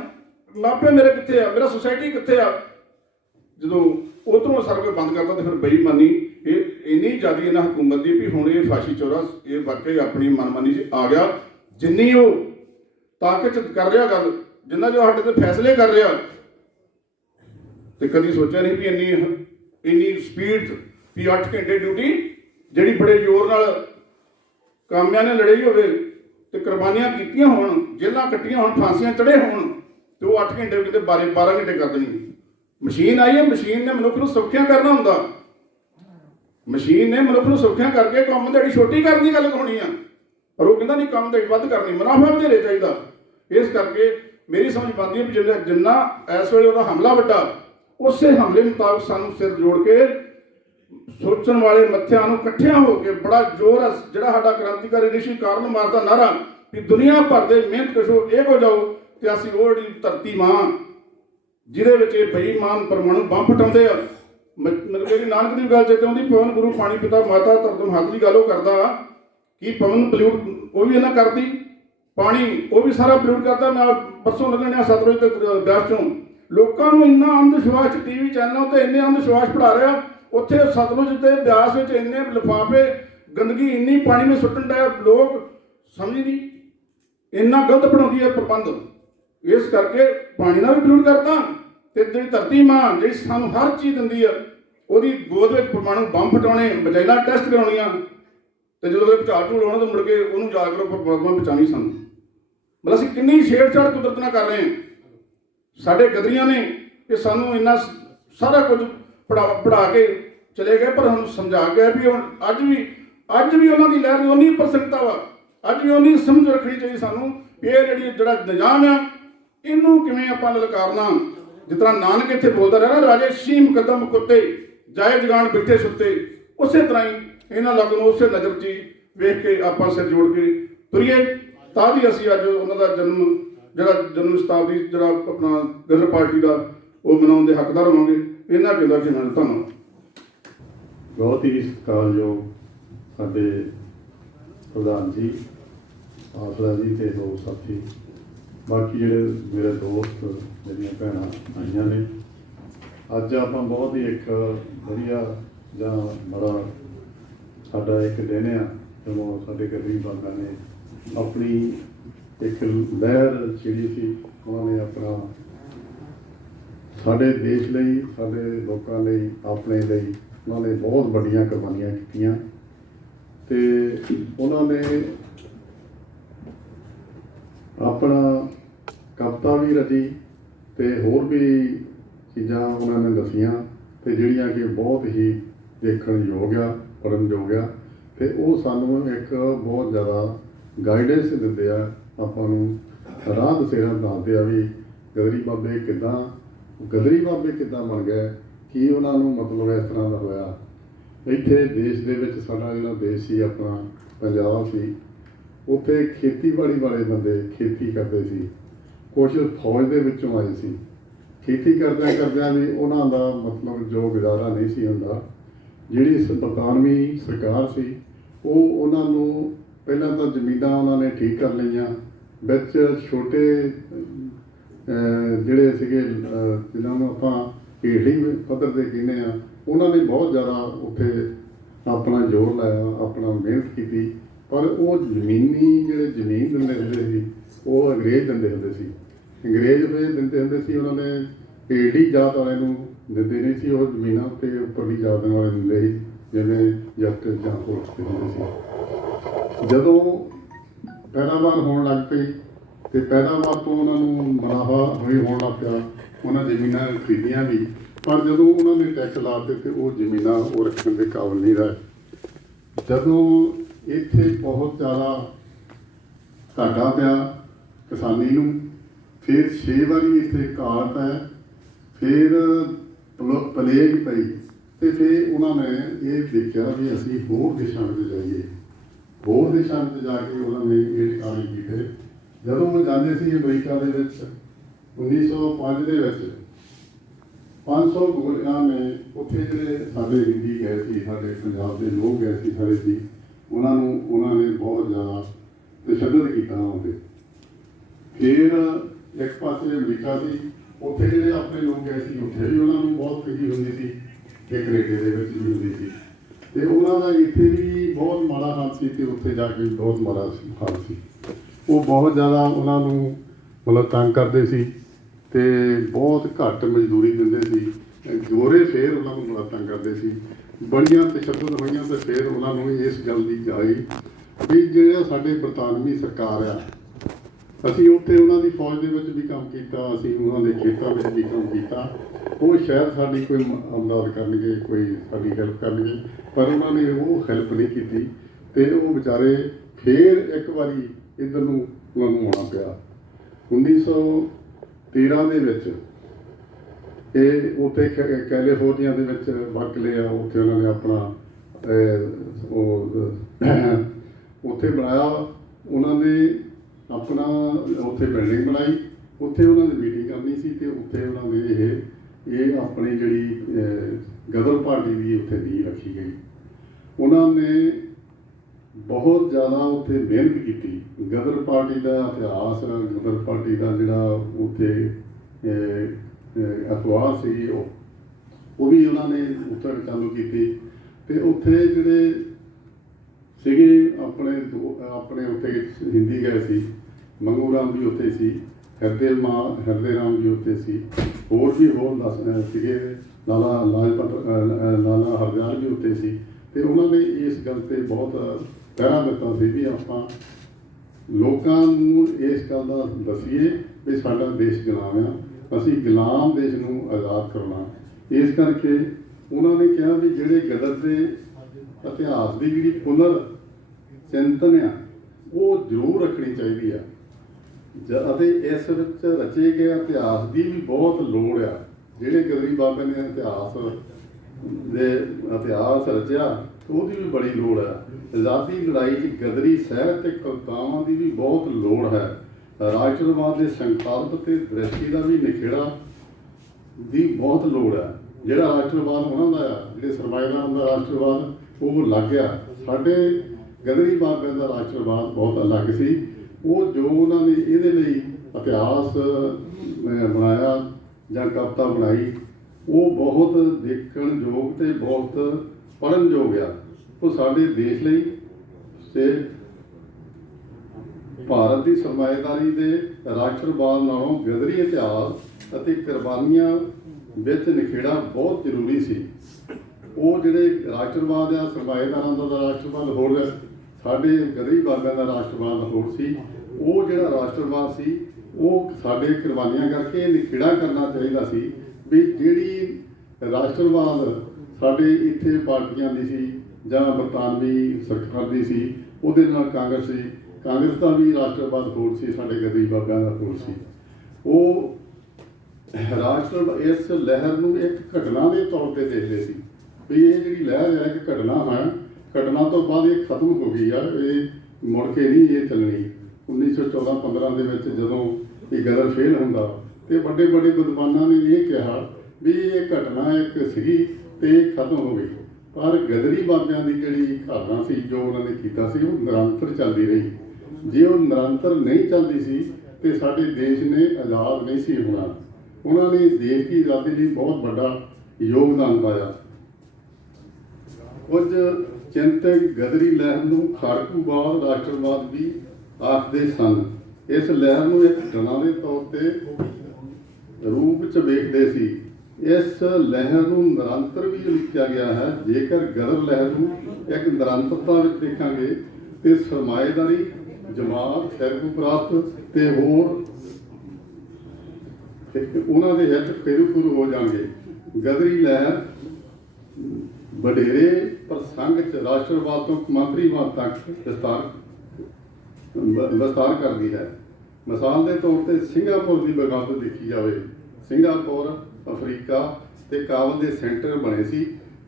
मापे मेरे कित्थे आ, मेरा सोसाइटी कित्थे आ। जो उधरों सारा कोई बंद करता तो फिर बेईमानी ये इन्नी ज़्यादा इन्होंने हुकूमत की भी हुण ये फाशी चौरा ये वाकई अपनी मनमानी च आ गया। जिन्नी वो ताकत कर रहा गल, जिन्ना जो साडे ते फैसले कर रहा, तो कभी सोचा नहीं भी इन्नी स्पीड भी 8 घंटे ड्यूटी जिहड़ी बड़े जोर नाल कामियां ने लड़ाई होवे ते कुर्बानियां कीतियां होण, जेलां कट्टियां होण, फांसियां चढ़े होण, तो वो 8 घंटे किते 12 घंटे कर देनी। मशीन आई है, मशीन ने मनुख नूं सौखिया करना हुंदा, मशीन ने मनुख नूं सौखिया करके काम दिहाड़ी छोटी करने की गल होनी आ, पर वो कहता नहीं काम दिहाड़ी वध करनी, मुनाफा वधेरे चाहिए। इस करके मेरी समझ बनती है भी जिन्ना इस वेले उहदा हमला वड्डा, उस हमले मुताबिक सानूं सिर जोड़ के सोचण वाले मत्थियां नूं इकट्ठियां हो के बड़ा जोर जिहड़ा साडा क्रांतिकारी ऋषि कार्ल मार्क्स दा नारा भी दुनिया भर दे मेहनत कशो एक हो जाओ, ते असीं ओह जिहड़ी धरती मां जिहदे विच ये बेईमान परमाणु बंब फटाउंदे आ। मतलब कि नानक दी गल चेते आउंदी, पवन गुरु पानी पिता माता धरती हੱਥ की गल वो करदा कि पवन पल्यूट वो भी इन्हां करती, पानी वो भी सारा पल्यूट करता। मैं परसों लगने सतलुज ते ब्यास चों लोगों को इन्ना अंधविश्वास टीवी चैनलों पर इन्ने अंधविश्वास पढ़ा रहा, उत्थे सतलुज ते ब्यास में इन्ने लिफाफे गंदगी इन्नी पानी में सुट्टण डे, लोग समझ नहीं इन्ना गलत बनाउंदी है प्रबंध। इस करके पानी ना भी पल्यूट करता, ते जिहड़ी धरती मां जिहड़ी सानूं हर चीज़ दिंदी है ਉਹਦੀ ਗੋਦ ਵਿੱਚ परमाणु ਬੰਬ ਫਟਾਉਣੇ, ਵਜਾਈਨਾ ਟੈਸਟ ਕਰਾਉਣੀਆਂ, ਤੇ ਜਦੋਂ ਉਹਦੇ ਝਾੜ ਝੂੜ ਆਉਣਾ ਤਾਂ ਮੁੜ ਕੇ ਉਹਨੂੰ ਯਾਦ ਕਰੋ ਪਰਮਾਤਮਾ ਬਚਾਣੀ ਸਾਨੂੰ। ਮਤਲਬ ਅਸੀਂ ਕਿੰਨੀ ਛੇੜਛਾੜ ਕੁਦਰਤ ਨਾਲ ਕਰ ਰਹੇ ਹਾਂ। ਸਾਡੇ ਗਦਰੀਆਂ ਨੇ ਕਿ ਸਾਨੂੰ ਇੰਨਾ ਸਾਰਾ ਕੁਝ ਪੜ੍ਹਾ ਕੇ ਚਲੇ ਗਏ, ਪਰ ਸਾਨੂੰ ਸਮਝਾ ਗਿਆ ਵੀ ਹੁਣ ਅੱਜ ਵੀ ਉਹਨਾਂ ਦੀ ਲਹਿਰ ਉਨੀ ਪ੍ਰਸੰਗਤਾ ਵਾ, ਅੱਜ ਵੀ ਉਨੀ ਸਮਝ ਰੱਖਣੀ ਚਾਹੀਦੀ ਸਾਨੂੰ ਇਹ ਜਿਹੜਾ ਨਿਜ਼ਾਮ ਆ ਇਹਨੂੰ ਕਿਵੇਂ ਆਪਾਂ ਲਲਕਾਰਨਾ। जिस तरह नानक इत्थे बोलता रहा ना, राजे शीम कदम कुत्ते जाए जगान बैठे सुते, उस तरह ही इन्होंने लोगों को उस नज़र च वेख के आप सिर जोड़ के तुरीए, तां भी असीं अज उन्हों का जन्म शताब्दी जो अपना गदर पार्टी का वो मनाने के हकदार होवांगे। इन्हां कहंदा कि मैं धन्नवाद। बहुत ही सत्कारयोग साडे प्रधान जी आसरा जी ते दो साथी, बाकी ਜਿਹੜੇ ਮੇਰੇ ਦੋਸਤ ਮੇਰੀਆਂ ਭੈਣਾਂ ਆਈਆਂ ਨੇ, ਅੱਜ ਆਪਾਂ ਬਹੁਤ ਹੀ ਇੱਕ ਵਧੀਆ ਜਾਂ ਬੜਾ ਸਾਡਾ ਇੱਕ ਦਿਨ ਆ ਜਦੋਂ ਸਾਡੇ ਗਰੀਬ ਬਾਬਾ ਨੇ ਆਪਣੀ ਇੱਕ ਲਹਿਰ ਛੇੜੀ ਸੀ। ਉਹਨਾਂ ਨੇ ਆਪਣਾ ਸਾਡੇ ਦੇਸ਼ ਲਈ, ਸਾਡੇ ਲੋਕਾਂ ਲਈ, ਆਪਣੇ ਲਈ ਉਹਨਾਂ ਨੇ ਬਹੁਤ ਵੱਡੀਆਂ ਕੁਰਬਾਨੀਆਂ ਕੀਤੀਆਂ, ਤੇ ਉਹਨਾਂ ਨੇ अपना कविता भी रची तो होर भी चीज़ां उन्होंने दसियां, तो जिहड़ियां कि बहुत ही देखण योग आ, पढ़न योग आ, तो वो सानू एक बहुत ज़्यादा गाइडेंस दिंदे आ, आपां नूं राह दसेरा दसदे आ भी गदरी बाबे किद्दां बन गए, कि उन्होंने मतलब इस तरह का होया। इत्थे देश दे विच साडा जिहड़ा देश सी अपना पंजाब सी, उत्थे खेतीबाड़ी वाले बंदे खेती करते सी, कुछ फौज दे विचों आए सी, खेती करदियां भी उन्हां दा मतलब जो गुजारा नहीं सी हुंदा। जिहड़ी बरतानवी सरकार सी वो उन्हां नूं पहलां तां जमीनां उन्हां ने ठीक कर लईआं, विच छोटे ਜਿਹੜੇ ਸੀਗੇ ਜਿਨ੍ਹਾਂ ਨੂੰ ਆਪਾਂ ਹੇਠਲੀ ਪੱਧਰ ਤੇ ਕਹਿੰਦੇ ਆ, ਉਹਨਾਂ ਨੇ ਬਹੁਤ ਜ਼ਿਆਦਾ ਉੱਥੇ ਆਪਣਾ ਜ਼ੋਰ ਲਾਇਆ, ਆਪਣਾ ਮਿਹਨਤ ਕੀਤੀ। ਪਰ ਉਹ ਜ਼ਮੀਨ ਦਿੰਦੇ ਹੁੰਦੇ ਸੀ, ਉਹ ਅੰਗਰੇਜ਼ ਦਿੰਦੇ ਹੁੰਦੇ ਸੀ। ਅੰਗਰੇਜ਼ ਫਿਰ ਦਿੰਦੇ ਹੁੰਦੇ ਸੀ, ਉਹਨਾਂ ਨੇ ਹੇਠਲੀ ਜਾਤ ਵਾਲਿਆਂ ਨੂੰ ਦਿੰਦੇ ਨਹੀਂ ਸੀ। ਉਹ ਜ਼ਮੀਨਾਂ ਉੱਤੇ ਉੱਪਰਲੀ ਜਾਤ ਵਾਲੇ ਦਿੰਦੇ ਸੀ, ਜਿਵੇਂ ਜਸਟਿਸ ਜਾਂ ਪੁਲਿਸ ਦੇ ਹੁੰਦੇ ਸੀ। ਜਦੋਂ ਪੈਦਾਵਾਰ ਹੋਣ ਲੱਗ ਪਈ ਤੇ ਪੈਦਾਵਾਰ ਤੋਂ ਉਹਨਾਂ ਨੂੰ ਮੁਨਾਫਾ ਹੋਣ ਲੱਗ ਪਿਆ, ਉਹਨਾਂ ਜ਼ਮੀਨਾਂ ਖਰੀਦੀਆਂ ਵੀ। ਪਰ ਜਦੋਂ ਉਹਨਾਂ ਨੇ ਟੈਕਸ ਲਾ ਦਿੱਤੇ, ਉਹ ਜ਼ਮੀਨਾਂ ਉਹ ਰੱਖਣ ਦੇ ਕਾਬਲ ਨਹੀਂ ਰਹੇ। ਜਦੋਂ ਇੱਥੇ ਬਹੁਤ ਜ਼ਿਆਦਾ ਘਾਟਾ ਪਿਆ ਕਿਸਾਨੀ ਨੂੰ, ਫਿਰ 6 ਵਾਰੀ ਇੱਥੇ ਕਾਲ ਪੈ, ਫਿਰ ਪਲੇਗ ਪਈ, ਤੇ ਫਿਰ ਉਹਨਾਂ ਨੇ ਇਹ ਦੇਖਿਆ ਵੀ ਅਸੀਂ ਹੋਰ ਦੇਸ਼ਾਂ ਵਿੱਚ ਜਾਈਏ। ਹੋਰ ਦੇਸ਼ਾਂ ਵਿੱਚ ਜਾ ਕੇ ਉਹਨਾਂ ਨੇ ਇਹ ਕਾਰਜ ਕੀਤੇ। ਜਦੋਂ ਉਹ ਜਾਂਦੇ ਸੀ ਅਮਰੀਕਾ ਦੇ ਵਿੱਚ 1905 ਦੇ ਵਿੱਚ 500 ਗੋਰਿਆਂ ਨੇ ਉੱਥੇ ਜਿਹੜੇ ਸਾਡੇ ਹਿੰਦੀ ਗਏ ਸੀ, ਸਾਡੇ ਪੰਜਾਬ ਦੇ ਲੋਕ ਗਏ ਸੀ ਸਾਰੇ ਸੀ, ਉਹਨਾਂ ਨੇ ਬਹੁਤ ਜ਼ਿਆਦਾ ਤਸ਼ੱਦਦ ਕੀਤਾ ਉਹਨਾਂ 'ਤੇ। ਫਿਰ ਇੱਕ ਪਾਸੇ ਅਮਰੀਕਾ ਸੀ, ਉੱਥੇ ਜਿਹੜੇ ਆਪਣੇ ਲੋਕ ਗਏ ਸੀ, ਉੱਥੇ ਵੀ ਉਹਨਾਂ ਨੂੰ ਬਹੁਤ ਖੁਸ਼ੀ ਹੁੰਦੀ ਸੀ, ਤੇ ਕੈਨੇਡਾ ਦੇ ਵਿੱਚ ਵੀ ਹੁੰਦੀ ਸੀ। ਤੇ ਉਹਨਾਂ ਦਾ ਇੱਥੇ ਵੀ ਬਹੁਤ ਮਾੜਾ ਹਾਲ ਸੀ, ਤੇ ਉੱਥੇ ਜਾ ਕੇ ਬਹੁਤ ਮਾੜਾ ਹਾਲ ਸੀ। ਉਹ ਬਹੁਤ ਜ਼ਿਆਦਾ ਉਹਨਾਂ ਨੂੰ ਮਤਲਬ ਤੰਗ ਕਰਦੇ ਸੀ, ਤੇ ਬਹੁਤ ਘੱਟ ਮਜ਼ਦੂਰੀ ਦਿੰਦੇ ਸੀ। ਗੋਰੇ ਫਿਰ ਉਹਨਾਂ ਨੂੰ ਬੜਾ ਤੰਗ ਕਰਦੇ ਸੀ। ਬੜੀਆਂ ਤਸ਼ੱਦਦ ਹੋਈਆਂ, ਤੇ ਫਿਰ ਉਹਨਾਂ ਨੂੰ ਇਸ ਗੱਲ ਦੀ ਜਾਈ ਵੀ ਜਿਹੜਾ ਸਾਡੇ ਬਰਤਾਨਵੀ ਸਰਕਾਰ ਆ, ਅਸੀਂ ਉੱਥੇ ਉਹਨਾਂ ਦੀ ਫੌਜ ਦੇ ਵਿੱਚ ਵੀ ਕੰਮ ਕੀਤਾ, ਅਸੀਂ ਉਹਨਾਂ ਦੇ ਖੇਤਾਂ ਵਿੱਚ ਵੀ ਕੰਮ ਕੀਤਾ। ਉਹ ਸ਼ਾਇਦ ਸਾਡੀ ਕੋਈ ਮਦਦ ਕਰਨਗੇ, ਕੋਈ ਸਾਡੀ ਹੈਲਪ ਕਰਨਗੇ, ਪਰ ਉਹਨਾਂ ਨੇ ਉਹ ਹੈਲਪ ਨਹੀਂ ਕੀਤੀ। ਤੇ ਉਹ ਵਿਚਾਰੇ ਫਿਰ ਇੱਕ ਵਾਰੀ ਇੱਧਰ ਨੂੰ ਉਹਨਾਂ ਨੂੰ ਆਉਣਾ ਪਿਆ 1913 ਦੇ ਵਿੱਚ। ਇਹ ਉੱਥੇ ਕੈਲੀਫੋਰਨੀਆ ਦੇ ਵਿੱਚ ਵਕ ਲਿਆ, ਉੱਥੇ ਉਹਨਾਂ ਨੇ ਆਪਣਾ ਉੱਥੇ ਬਣਾਇਆ। ਉਹਨਾਂ ਨੇ ਆਪਣਾ ਉੱਥੇ ਬਿਲਡਿੰਗ ਬਣਾਈ, ਉੱਥੇ ਉਹਨਾਂ ਦੀ ਮੀਟਿੰਗ ਕਰਨੀ ਸੀ, ਤੇ ਉੱਥੇ ਉਹਨਾਂ ਨੇ ਇਹ ਆਪਣੀ ਜਿਹੜੀ ਗਦਰ ਪਾਰਟੀ ਦੀ ਉੱਥੇ ਨੀਂਹ ਰੱਖੀ ਗਈ। ਉਹਨਾਂ ਨੇ ਬਹੁਤ ਜ਼ਿਆਦਾ ਉੱਥੇ ਮਿਹਨਤ ਕੀਤੀ। ਗਦਰ ਪਾਰਟੀ ਦਾ ਇਤਿਹਾਸ, ਗਦਰ ਪਾਰਟੀ ਦਾ ਜਿਹੜਾ ਉੱਥੇ ਅਖਬਾਰ ਸੀ, ਉਹ ਵੀ ਉਹਨਾਂ ਨੇ ਉੱਥੇ ਚਾਲੂ ਕੀਤੀ। ਤੇ ਉੱਥੇ ਜਿਹੜੇ ਸੀਗੇ ਆਪਣੇ ਉੱਥੇ ਹਿੰਦੀ ਗਏ ਸੀ, ਮੰਗੂ ਰਾਮ ਵੀ ਉੱਥੇ ਸੀ, ਹਿਰਦੇ ਰਾਮ ਵੀ ਉੱਥੇ ਸੀ, ਹੋਰ ਦੱਸ ਸੀਗੇ, ਲਾਲਾ ਹਰਦਿਆਲ ਵੀ ਉੱਥੇ ਸੀ। ਤੇ ਉਹਨਾਂ ਨੇ ਇਸ ਗੱਲ 'ਤੇ ਬਹੁਤ ਪਹਿਰਾ ਦਿੱਤਾ ਸੀ ਵੀ ਆਪਾਂ ਲੋਕਾਂ ਨੂੰ ਇਸ ਗੱਲ ਦਾ ਦੱਸੀਏ ਵੀ ਸਾਡਾ ਦੇਸ਼ ਗੁਲਾਮ ਆ, ਅਸੀਂ ਗੁਲਾਮ ਦੇਸ਼ ਨੂੰ ਆਜ਼ਾਦ ਕਰਨਾ। ਇਸ ਕਰਕੇ ਉਹਨਾਂ ਨੇ ਕਿਹਾ ਵੀ ਜਿਹੜੇ ਗਦਰ ਦੇ ਇਤਿਹਾਸ ਦੀ ਜਿਹੜੀ ਪੁਨਰ ਚਿੰਤਨ ਆ, ਉਹ ਜ਼ਰੂਰ ਰੱਖਣੀ ਚਾਹੀਦੀ ਆ, ਅਤੇ ਇਸ ਵਿੱਚ ਰਚੇ ਗਏ ਇਤਿਹਾਸ ਦੀ ਵੀ ਬਹੁਤ ਲੋੜ ਆ। ਜਿਹੜੇ ਗਦਰੀ ਬਾਬੇ ਨੇ ਇਤਿਹਾਸ ਰਚਿਆ, ਉਹਦੀ ਵੀ ਬੜੀ ਲੋੜ ਹੈ। ਆਜ਼ਾਦੀ ਲੜਾਈ 'ਚ ਗਦਰੀ ਸਾਹਿਤ ਤੇ ਕਵਿਤਾਵਾਂ ਦੀ ਵੀ ਬਹੁਤ ਲੋੜ ਹੈ। ਰਾਸ਼ਟਰਵਾਦ ਦੇ ਸੰਕਲਪ ਤੇ ਦ੍ਰਿਸ਼ਟੀ ਦਾ ਵੀ ਨਿਖੇੜਾ ਦੀ ਬਹੁਤ ਲੋੜ ਹੈ। ਜਿਹੜਾ ਰਾਸ਼ਟਰਵਾਦ ਉਹਨਾਂ ਦਾ ਆ, ਜਿਹੜੇ ਸਰਮਾਏਦਾਰਾਂ ਦਾ ਰਾਸ਼ਟਰਵਾਦ, ਉਹ ਅਲੱਗ ਆ। ਸਾਡੇ ਗਦਰੀ ਬਾਬਿਆਂ ਦਾ ਰਾਸ਼ਟਰਵਾਦ ਬਹੁਤ ਅਲੱਗ ਸੀ। ਉਹ ਜੋ ਉਹਨਾਂ ਨੇ ਇਹਦੇ ਲਈ ਇਤਿਹਾਸ ਬਣਾਇਆ ਜਾਂ ਕਵਿਤਾ ਬਣਾਈ, ਉਹ ਬਹੁਤ ਦੇਖਣ ਯੋਗ ਤੇ ਬਹੁਤ ਪੜ੍ਹਨ ਯੋਗ ਆ। ਉਹ ਸਾਡੇ ਦੇਸ਼ ਲਈ ਤੇ ਭਾਰਤ ਦੀ ਸਰਮਾਏਦਾਰੀ ਦੇ ਰਾਸ਼ਟਰਵਾਦ ਨਾਲੋਂ ਗਦਰੀ ਇਤਿਹਾਸ ਅਤੇ ਕੁਰਬਾਨੀਆਂ ਵਿੱਚ ਨਿਖੇੜਾ ਬਹੁਤ ਜ਼ਰੂਰੀ ਸੀ। ਉਹ ਜਿਹੜੇ ਰਾਸ਼ਟਰਵਾਦ ਆ, ਸਰਮਾਏਦਾਰਾਂ ਦਾ ਰਾਸ਼ਟਰਵਾਦ ਹੋਰ ਹੈ, ਸਾਡੇ ਗਦਰੀ ਬਾਬਿਆਂ ਦਾ ਰਾਸ਼ਟਰਵਾਦ ਹੋਰ ਸੀ। ਉਹ ਜਿਹੜਾ ਰਾਸ਼ਟਰਵਾਦ ਸੀ, ਉਹ ਸਾਡੇ ਕੁਰਬਾਨੀਆਂ ਕਰਕੇ ਨਿਖੇੜਾ ਕਰਨਾ ਚਾਹੀਦਾ ਸੀ ਵੀ ਜਿਹੜੀ ਰਾਸ਼ਟਰਵਾਦ ਸਾਡੇ ਇੱਥੇ ਪਾਰਟੀਆਂ ਦੀ ਸੀ ਜਾਂ ਬਰਤਾਨਵੀ ਸਰਕਾਰ ਦੀ ਸੀ, ਉਹਦੇ ਨਾਲ ਕਾਂਗਰਸ ਦਾ ਵੀ ਰਾਸ਼ਟਰਵਾਦ ਹੋਰ ਸੀ, ਸਾਡੇ ਗਦਰੀ ਬਾਬਿਆਂ ਦਾ ਹੋਰ ਸੀ। ਉਹ ਇਸ ਲਹਿਰ ਨੂੰ ਇੱਕ ਘਟਨਾ ਦੇ ਤੌਰ ਤੇ ਦੇਖਦੇ ਸੀ ਵੀ ਇਹ ਜਿਹੜੀ ਲਹਿਰ ਹੈ ਇੱਕ ਘਟਨਾ ਹੈ, ਘਟਨਾ ਤੋਂ ਬਾਅਦ ਇਹ ਖਤਮ ਹੋ ਗਈ ਆ, ਇਹ ਮੁੜ ਕੇ ਨਹੀਂ ਇਹ ਚੱਲਣੀ। 1914-15 ਦੇ ਵਿੱਚ ਜਦੋਂ ਇਹ ਗਦਰ ਫੇਲ ਹੁੰਦਾ, ਤੇ ਵੱਡੇ ਵਿਦਵਾਨਾਂ ਨੇ ਇਹ ਕਿਹਾ ਵੀ ਇਹ ਘਟਨਾ ਇੱਕ ਸੀਗੀ ਤੇ ਇਹ ਖਤਮ ਹੋ ਗਈ। ਪਰ ਗਦਰੀ ਬਾਬਿਆਂ ਦੀ ਜਿਹੜੀ ਘਟਨਾ ਸੀ, ਜੋ ਉਹਨਾਂ ਨੇ ਕੀਤਾ ਸੀ, ਉਹ ਨਿਰੰਤਰ ਚੱਲਦੀ ਰਹੀ। ਜੇ ਉਹ ਨਿਰੰਤਰ ਨਹੀਂ ਚੱਲਦੀ ਸੀ ਤੇ ਸਾਡੇ ਦੇਸ਼ ਨੇ ਆਜ਼ਾਦ ਨਹੀਂ ਸੀ ਹੋਣਾ। उन्होंने देश की आज़ादी लिए बहुत बड़ा योगदान पाया। कुछ चिंतक गदरी लहर नूं खाड़कूवाद राष्ट्रवाद भी आखदे सन। इस लहर नूं एक डना दे तौर ते रूप च वेखदे सी। इस लहर नूं निरंतर भी उलीकिया गया है। जेकर गदर लहर नूं एक निरंतरता विच देखांगे ते सरमाएदारी जमात फिरकूपरस्त ते होर उन्हां दे हित फिरूफुरू हो जाएंगे। गदरी लहर वडेरे प्रसंग च राष्ट्रवाद तो कौमांतरीवाद तक विस्तार करती है। मिसाल के तौर पर सिंगापुर की बगावत देखी जाए। सिंगापुर अफ्रीका ते काबल के सेंटर बने सी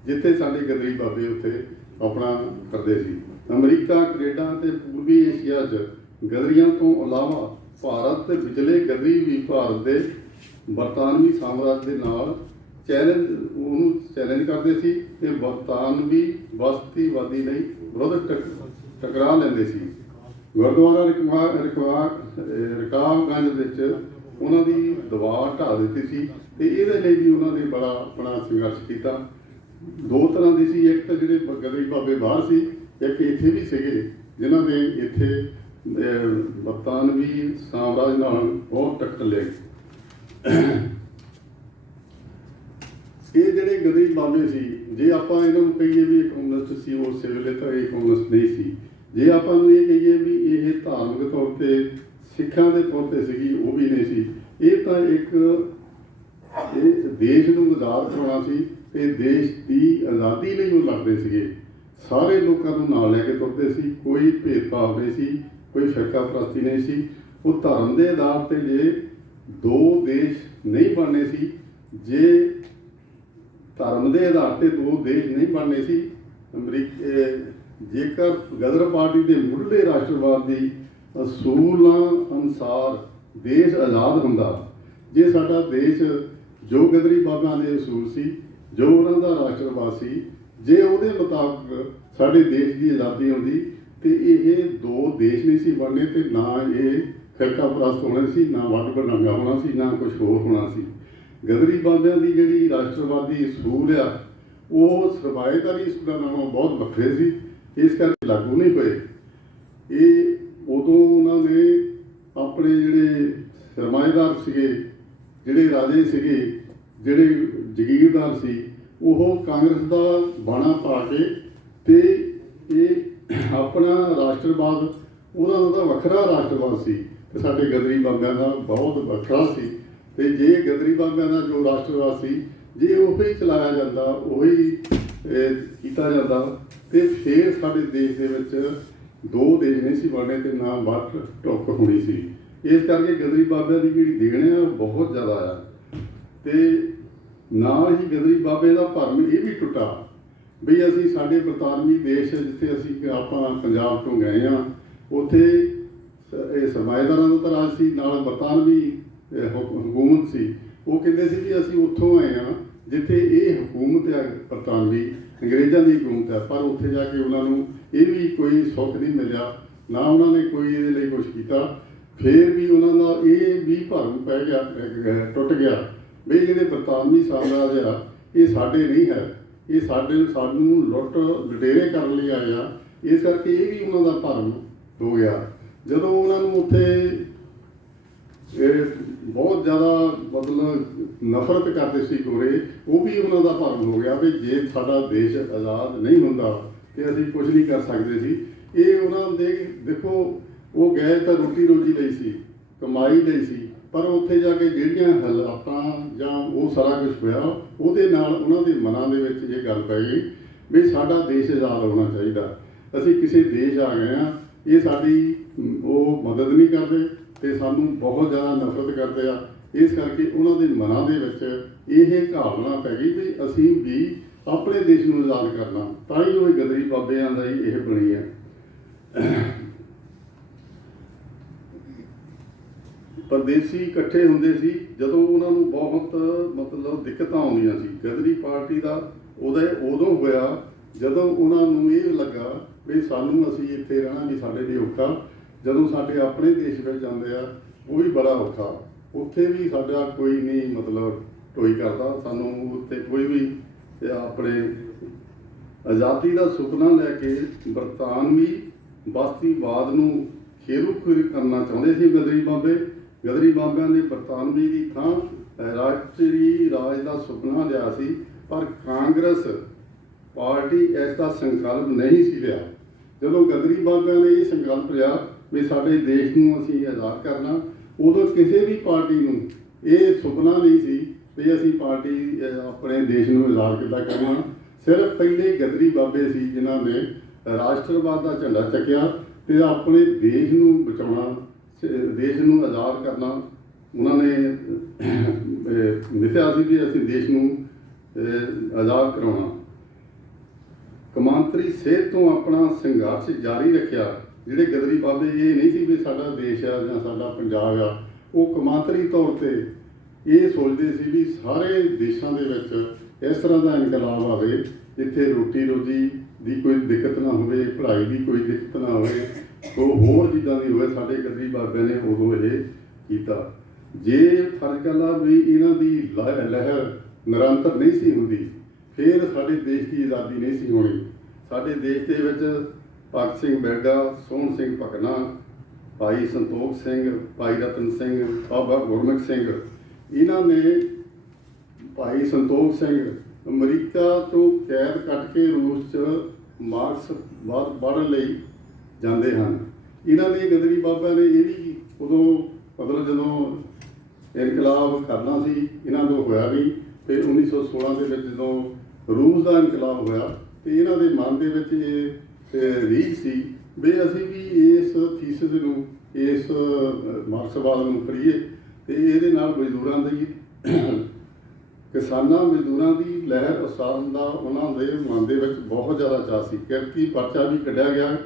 जिथे साडे गदरी बाबे उत्थे अपना करते सी। अमरीका कनेडा ते पूर्वी एशिया च गदरियां तो इलावा भारत ते विचले गदरी भी भारत के बरतानवी साम्राज्य के नाल चैलेंज करते सी ते बरतानवी बस्तीवादी नहीं विरोध टकरा लेंदे सी। गुरुद्वारा रकाबगंज विच उन्हां दी दीवार ढा दित्ती सी ते इहदे लई भी उन्होंने बड़ा अपना संघर्ष किया। दो तरह की सी, एक तो जिहड़े गदरी बाबे बाहर सी, एक इत्थे भी सीगे जिन्हां ने इत्थे बरतानवी साम्राज्य नाल बहुत टक्कर ले। ये जिहड़े गदरी बाबे सी, जे आपां इन्हां नूं कहीए भी कम्युनिस्ट सी उस वेले तां ये कम्युनिस्ट नहीं सी। जे आपां नूं ये कहीए भी ये धार्मिक तौर पर सिखां दे तौर पर सीगी, वो भी नहीं सी। ये तां एक देश नूं आज़ाद करवाउणा सी ते देश की आज़ादी लई वो लड़दे सीगे। सारे लोगों नूं नाल लैके तुरदे सी, कोई भेदभाव नहीं सी, कोई फिरका परस्ती नहीं सी। वो धर्म के आधार पर जे दो देश नहीं बनने सी, जे धर्म के आधार पर दो देश नहीं बनने सी। जेकर गदर पार्टी के मुढ़ले राष्ट्रवाद की असूलों अनुसार देश आज़ाद हुंदा, जे साडा देश जो गदरी बाबा के असूल सी, जो उन्हां दा राष्ट्रवाद सी, जे उहदे मुताबिक साडे देश की आज़ादी आउंदी ते ये दो देश नहीं सी बनने ते ना ये फिरका परस्त होना सी, ना वड वडांगा होना सी, ना कुछ होर होना सी। गदरी बाबिਆਂ की जिहड़ी राष्ट्रवादी असूल आ वो सरमाएदारी असूलों नालों बहुत वखरे सी, इस करके लागू नहीं होए। ये उदों उन्होंने अपने जिहड़े सरमाएदार सीगे, जिहड़े राजे सीगे, जिहड़े जगीरदार सी, वो कांग्रेस का बाणा पा के ते ये अपना राष्ट्रवाद उहदा वखरा राष्ट्रवाद सी ते साडे गदरी बाबिਆਂ का बहुत वखरा सी। ते जे गदरी बाबिਆਂ का जो राष्ट्रवाद सी जे उही चलाया जाता, उही कीता जाता ते फिर साडे देश दे विच दो देश नहीं सी बनने ते ना वट टुक होनी सी। इस करके गदरी बाबिਆਂ की जिहड़ी देन है बहुत ज़्यादा आ ते नाल ही गदरी बाबे का भरम ये भी टुटा भी असी साडे बरतानवी देश जिथे असी आपां पंजाब तो गए हाँ, उत्थे सरमाएदारां दा राज सी, नाल बरतानवी हुकूमत सी। वो कहते सी भी असी उत्थों आए हाँ जिथे ये हुकूमत है बरतानवी अंग्रेज़ों की हुकूमत है, पर उत्थे जाके उन्होंने ये भी कोई सुख नहीं मिला, ना उन्होंने कोई ये लिए कुछ किया। फिर भी उन्होंने ये भी भरम पै गया, टुट गया भी जिहड़े बरतानवी साम्राज्य आ ये साडे नहीं है, ये सानू लुट लुटेरे करने लिए आए आ। इस करके ये भी उन्हों का भरम हो गया। जदों उन्होंने उत्थे बहुत ज़्यादा मतलब नफरत करते सी गोरे, वो भी उन्हों का भरम हो गया भी जे साडा देश आज़ाद नहीं हुंदा ते असीं कुछ नहीं कर सकते सी। ये उन्होंने देखो वो गए तो रोटी रोजी लई सी, कमाई लई सी, पर उत्थे जाके जिहड़ियां हालातां जां वो सारा कुछ होया उहदे नाल उन्हां दे मनां दे विच ये गल पै गई भी साडा देश आज़ाद होना चाहिए। असीं किसी देश आ गए हाँ, ये साडी वो मदद नहीं करते ते सानू बहुत ज़्यादा नफरत करते आ। इस करके उन्हां दे मनां दे विच ये घालना पै गई भी असीं भी अपने देश नूं आज़ाद करना, तां ही वो गदरी बाबिਆਂ दा ही ये बनी है। परदेसी इकट्ठे हुंदे सी जदों उन्होंने बहुत मतलब दिक्कतां आउंदियां सी। गदरी पार्टी का उदय उदों होया जदों उन्होंने ये लगा भी सानू असीं इत्थे रहना भी साडे लिए औखा, जदों साडे अपने देश में जांदे आ वो भी बड़ा औखा। ਉੱਥੇ ਵੀ ਸਾਡਾ ਕੋਈ ਨਹੀਂ ਮਤਲਬ ਟੋਈ ਕਰਦਾ। ਸਾਨੂੰ ਉੱਥੇ ਕੋਈ ਵੀ ਆਪਣੇ ਆਜ਼ਾਦੀ ਦਾ ਸੁਪਨਾ ਲੈ ਕੇ ਬਰਤਾਨਵੀ ਬਸਤੀਵਾਦ ਨੂੰ ਖੇਰੂ-ਖੇਰੂ ਕਰਨਾ ਚਾਹੁੰਦੇ ਸੀ ਗਦਰੀ ਬਾਬੇ। ਗਦਰੀ ਬਾਬਿਆਂ ਨੇ ਬਰਤਾਨਵੀ ਦੀ ਥਾਂ ਰਾਸ਼ਟਰੀ ਰਾਜ ਦਾ ਸੁਪਨਾ ਲਿਆ ਸੀ, ਪਰ ਕਾਂਗਰਸ ਪਾਰਟੀ ਇਸ ਦਾ ਸੰਕਲਪ ਨਹੀਂ ਸੀ ਲਿਆ। ਜਦੋਂ ਗਦਰੀ ਬਾਬਿਆਂ ਨੇ ਇਹ ਸੰਕਲਪ ਲਿਆ ਵੀ ਸਾਡੇ ਦੇਸ਼ ਨੂੰ ਅਸੀਂ ਆਜ਼ਾਦ ਕਰਨਾ, ਉਦੋਂ ਕਿਸੇ ਵੀ ਪਾਰਟੀ ਨੂੰ ਇਹ ਸੁਪਨਾ ਨਹੀਂ ਸੀ ਵੀ ਅਸੀਂ ਪਾਰਟੀ ਆਪਣੇ ਦੇਸ਼ ਨੂੰ ਆਜ਼ਾਦ ਕਿੱਦਾਂ ਕਰਨਾ। ਸਿਰਫ ਪਹਿਲੇ ਗਦਰੀ ਬਾਬੇ ਸੀ ਜਿਨ੍ਹਾਂ ਨੇ ਰਾਸ਼ਟਰਵਾਦ ਦਾ ਝੰਡਾ ਚੱਕਿਆ ਤੇ ਆਪਣੇ ਦੇਸ਼ ਨੂੰ ਬਚਾਉਣਾ, ਦੇਸ਼ ਨੂੰ ਆਜ਼ਾਦ ਕਰਨਾ ਉਹਨਾਂ ਨੇ ਮਿਥਿਆ ਸੀ ਵੀ ਅਸੀਂ ਦੇਸ਼ ਨੂੰ ਆਜ਼ਾਦ ਕਰਾਉਣਾ। ਕੌਮਾਂਤਰੀ ਸੇਧ ਤੋਂ ਆਪਣਾ ਸੰਘਰਸ਼ ਜਾਰੀ ਰੱਖਿਆ। ਜਿਹੜੇ ਗਦਰੀ ਬਾਬੇ ਇਹ ਨਹੀਂ ਸੀ ਵੀ ਸਾਡਾ ਦੇਸ਼ ਆ ਜਾਂ ਸਾਡਾ ਪੰਜਾਬ ਆ, ਉਹ ਕੌਮਾਂਤਰੀ ਤੌਰ ਤੇ ਇਹ ਸੋਚਦੇ ਸੀ ਵੀ ਸਾਰੇ ਦੇਸ਼ਾਂ ਦੇ ਵਿੱਚ ਇਸ ਤਰ੍ਹਾਂ ਦਾ ਇਨਕਲਾਬ ਆਵੇ ਜਿੱਥੇ ਰੋਟੀ ਰੋਜੀ ਦੀ ਕੋਈ ਦਿੱਕਤ ਨਾ ਹੋਵੇ, ਪੜ੍ਹਾਈ ਦੀ ਕੋਈ ਦਿੱਕਤ ਨਾ ਹੋਵੇ, ਹੋਰ ਚੀਜ਼ਾਂ ਦੀ ਹੋਵੇ। ਸਾਡੇ ਗਦਰੀ ਬਾਬਿਆਂ ਨੇ ਉਦੋਂ ਇਹ ਕੀਤਾ। ਜੇ ਫਰਜ਼ ਗੱਲ ਆ ਵੀ ਇਹਨਾਂ ਦੀ ਲਹਿਰ ਨਿਰੰਤਰ ਨਹੀਂ ਸੀ ਹੁੰਦੀ, ਫਿਰ ਸਾਡੇ ਦੇਸ਼ ਦੀ ਆਜ਼ਾਦੀ ਨਹੀਂ ਸੀ ਹੋਣੀ। ਸਾਡੇ ਦੇਸ਼ ਦੇ ਵਿੱਚ ਭਗਤ ਸਿੰਘ ਬੈਗਾ, ਸੋਹਣ ਸਿੰਘ ਭਕਨਾ, ਭਾਈ ਸੰਤੋਖ ਸਿੰਘ, ਭਾਈ ਰਤਨ ਸਿੰਘ, ਬਾਬਾ ਗੁਰਮੁਖ ਸਿੰਘ, ਇਹਨਾਂ ਨੇ ਭਾਈ ਸੰਤੋਖ ਸਿੰਘ ਅਮਰੀਕਾ ਤੋਂ ਕੈਦ ਕੱਟ ਕੇ ਰੂਸ 'ਚ ਮਾਰਕਸਵਾਦ ਪੜ੍ਹਨ ਲਈ ਜਾਂਦੇ ਹਨ। ਇਹਨਾਂ ਨੇ ਗਦਰੀ ਬਾਬਿਆਂ ਨੇ ਇਹ ਵੀ ਉਦੋਂ ਮਤਲਬ ਜਦੋਂ ਇਨਕਲਾਬ ਕਰਨਾ ਸੀ ਇਹਨਾਂ ਤੋਂ ਹੋਇਆ ਨਹੀਂ। ਫਿਰ 1916 ਦੇ ਵਿੱਚ ਜਦੋਂ ਰੂਸ ਦਾ ਇਨਕਲਾਬ ਹੋਇਆ ਤੇ ਇਹਨਾਂ ਦੇ ਮਨ ਦੇ ਵਿੱਚ ਇਹ ਰੀਝ ਸੀ ਵੀ ਅਸੀਂ ਵੀ ਇਸ ਥੀਸਿਸ ਨੂੰ, ਇਸ ਮਾਰਕਸਵਾਦ ਨੂੰ ਪੜ੍ਹੀਏ ਤੇ ਇਹਦੇ ਨਾਲ ਮਜ਼ਦੂਰਾਂ ਦੀ, ਕਿਸਾਨਾਂ ਮਜ਼ਦੂਰਾਂ ਦੀ ਲਹਿਰ ਉਸਾਰਨ ਦਾ ਉਹਨਾਂ ਦੇ ਮਨ ਦੇ ਵਿੱਚ ਬਹੁਤ ਜ਼ਿਆਦਾ ਚਾਅ ਸੀ। ਕਿਰਤੀ ਪਰਚਾ ਵੀ ਕੱਢਿਆ ਗਿਆ।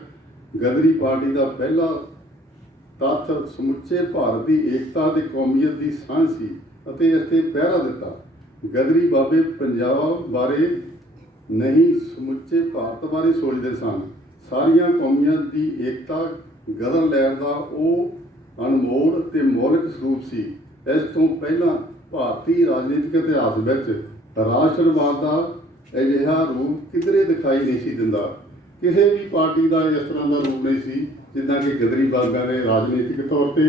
ਗਦਰੀ ਪਾਰਟੀ ਦਾ ਪਹਿਲਾ ਤੱਥ ਸਮੁੱਚੇ ਭਾਰਤ ਦੀ ਏਕਤਾ ਤੇ ਕੌਮੀਅਤ ਦੀ ਸਾਂਝ ਸੀ ਅਤੇ ਇਸ 'ਤੇ ਪਹਿਰਾ ਦਿੱਤਾ। ਗਦਰੀ ਬਾਬੇ ਪੰਜਾਬ ਬਾਰੇ ਨਹੀਂ, ਸਮੁੱਚੇ ਭਾਰਤ ਬਾਰੇ ਸੋਚਦੇ ਸਨ। ਸਾਰੀਆਂ ਕੌਮੀਆਂ ਦੀ ਏਕਤਾ ਗਦਰ ਲਹਿਰ ਦਾ ਉਹ ਅਨਮੋਲ ਤੇ ਮੌਲਿਕ ਸਰੂਪ ਸੀ। ਇਸ ਤੋਂ ਪਹਿਲਾਂ ਭਾਰਤੀ ਰਾਜਨੀਤਿਕ ਇਤਿਹਾਸ ਵਿੱਚ ਰਾਸ਼ਟਰਵਾਦ ਦਾ ਅਜਿਹਾ ਰੂਪ ਕਿਧਰੇ ਦਿਖਾਈ ਨਹੀਂ ਸੀ ਦਿੰਦਾ। ਕਿਸੇ ਵੀ ਪਾਰਟੀ ਦਾ ਇਸ ਤਰ੍ਹਾਂ ਦਾ ਰੂਪ ਨਹੀਂ ਸੀ ਜਿੱਦਾਂ ਕਿ ਗਦਰੀ ਬਾਬਿਆਂ ਨੇ ਰਾਜਨੀਤਿਕ ਤੌਰ ਤੇ,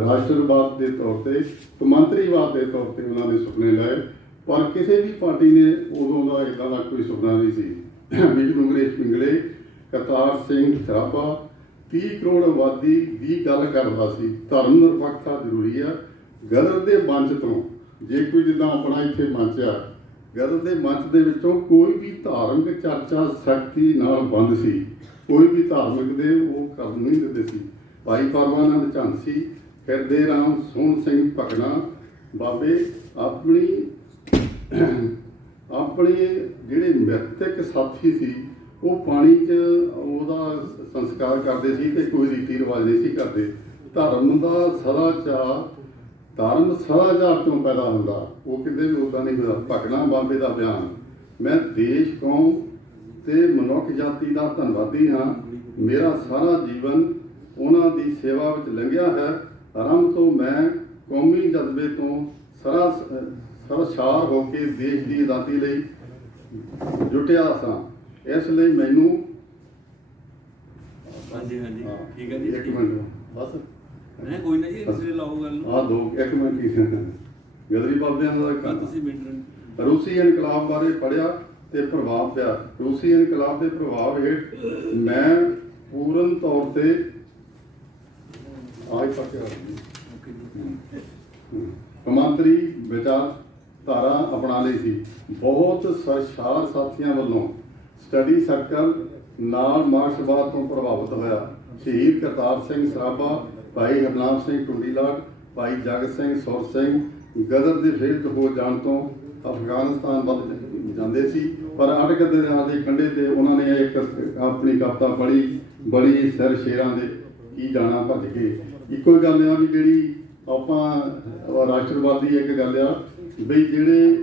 ਰਾਸ਼ਟਰਵਾਦ ਦੇ ਤੌਰ ਤੇ, ਕੌਮਾਂਤਰੀਵਾਦ ਦੇ ਤੌਰ ਤੇ ਉਹਨਾਂ ਦੇ ਸੁਪਨੇ ਲਾਏ। ਪਰ ਕਿਸੇ ਵੀ ਪਾਰਟੀ ਨੇ ਉਦੋਂ ਦਾ ਇੱਦਾਂ ਦਾ ਕੋਈ ਸੁਪਨਾ ਨਹੀਂ ਸੀ। ਵਿਸ਼ਨੂੰ ਅੰਗਰੇਜ਼ ਪਿੰਗਲੇ, ਕਰਤਾਰ ਸਿੰਘ ਸਰਾਭਾ 30 ਕਰੋੜ ਆਬਾਦੀ ਦੀ ਗੱਲ ਕਰਦਾ ਸੀ। ਧਰਮ ਨਿਰਪੱਖਤਾ ਜ਼ਰੂਰੀ ਆ। ਗਦਰ ਦੇ ਮੰਚ ਤੋਂ ਜੇ ਕੋਈ ਜਿੱਦਾਂ ਆਪਣਾ ਇੱਥੇ ਮੰਚ ਆ, ਗਦਰ ਦੇ ਮੰਚ ਦੇ ਵਿੱਚੋਂ ਕੋਈ ਵੀ ਧਾਰਮਿਕ ਚਰਚਾ ਸਖਤੀ ਨਾਲ ਬੰਦ ਸੀ। ਕੋਈ ਵੀ ਧਾਰਮਿਕ ਦੇ ਉਹ ਕਰਨ ਨਹੀਂ ਦਿੰਦੇ ਸੀ। ਭਾਈ ਪਰਮਾਨੰਦ ਝਾਂਸੀ, ਹਿਰਦੇ ਰਾਮ, ਸੋਹਣ ਸਿੰਘ ਭਕਨਾ ਬਾਬੇ ਆਪਣੇ ਜਿਹੜੇ ਮ੍ਰਿਤਕ ਸਾਥੀ ਸੀ ਉਹ ਪਾਣੀ 'ਚ ਉਹਦਾ ਸੰਸਕਾਰ ਕਰਦੇ ਸੀ ਤੇ ਕੋਈ ਰੀਤੀ ਰਿਵਾਜ ਨਹੀਂ ਸੀ ਕਰਦੇ। ਧਰਮ ਦਾ ਸਦਾ ਚਾਅ, ਧਰਮ ਸਦਾਚਾਰ ਤੋਂ ਪੈਦਾ ਹੁੰਦਾ, ਉਹ ਕਿਤੇ ਵੀ ਉੱਦਾਂ ਨਹੀਂ ਹੁੰਦਾ। ਭਕਨਾ ਬਾਬੇ ਦਾ ਬਿਆਨ, ਮੈਂ ਦੇਸ਼, ਕੌਮ ਤੇ ਮਨੁੱਖ ਜਾਤੀ ਦਾ ਧੰਨਵਾਦੀ ਹਾਂ। ਮੇਰਾ ਸਾਰਾ ਜੀਵਨ ਉਹਨਾਂ ਦੀ ਸੇਵਾ ਵਿੱਚ ਲੰਘਿਆ ਹੈ। ਆਰੰਭ ਤੋਂ ਮੈਂ ਕੌਮੀ ਜਜ਼ਬੇ ਤੋਂ ਸਰਸ਼ਾਰ ਹੋ ਕੇ ਦੇਸ਼ ਦੀ ਆਜ਼ਾਦੀ ਲਈ ਜੁਟਿਆ ਸਾਂ। ਇਸ ਲਈ ਮੈਨੂੰ ਹਾਂਜੀ ਠੀਕ ਹੈ ਜੀ। ਇੱਕ ਮਿੰਟ ਬਸ ਨਹੀਂ ਕੋਈ ਨਾ ਜੀ, ਇਸਲੇ ਲਾਓ ਗੱਲ ਨੂੰ। ਦੋ ਇੱਕ ਮਿੰਟ ਕੀ ਗਦਰੀ ਬਾਬਿਆਂ ਦਾ ਤੁਸੀਂ ਮਿੰਟ ਰੂਸੀ ਇਨਕਲਾਬ ਬਾਰੇ ਪੜ੍ਹਿਆ ਤੇ ਪ੍ਰਭਾਵ ਪਿਆ। ਰੂਸੀ ਇਨਕਲਾਬ ਦੇ ਪ੍ਰਭਾਵ ਹੇਠ ਮੈਂ ਪੂਰਨ ਤੌਰ ਤੇ ਕੌਮਾਂਤਰੀ ਵਿਚਾਰਧਾਰਾ ਅਪਣਾ ਲਈ ਸੀ। ਬਹੁਤ ਸਰਸ਼ਾਰ ਸਾਥੀਆਂ ਵੱਲੋਂ ਸਟੱਡੀ ਸਰਕਲ ਨਾਲ ਮਾਰਕਸਵਾਦ ਤੋਂ ਪ੍ਰਭਾਵਿਤ ਹੋਇਆ। ਸ਼ਹੀਦ ਕਰਤਾਰ ਸਿੰਘ ਸਰਾਭਾ, ਭਾਈ ਹਰਨਾਮ ਸਿੰਘ ਟੁੰਡੀਲਾਲ, ਭਾਈ ਜਗਤ ਸਿੰਘ ਸੁਰ ਸਿੰਘ ਗਦਰ ਦੇ ਫੇਲਟ ਹੋ ਜਾਣ ਤੋਂ ਅਫਗਾਨਿਸਤਾਨ ਵੱਲ ਜਾਂਦੇ ਸੀ। ਪਰ ਅਟਕ ਦਰਿਆ ਦੇ ਕੰਢੇ ਤੇ ਉਹਨਾਂ ਨੇ ਇੱਕ ਆਪਣੀ ਕਵਿਤਾ ਪੜ੍ਹੀ, ਬੜੀ ਸਿਰ ਸ਼ੇਰਾਂ ਦੇ ਕੀ ਜਾਣਾ ਭੱਜ ਕੇ। ਇੱਕੋ ਗੱਲ ਆ ਵੀ ਜਿਹੜੀ ਆਪਾਂ ਰਾਸ਼ਟਰਵਾਦੀ ਇੱਕ ਗੱਲ ਆ ਬਈ ਜਿਹੜੇ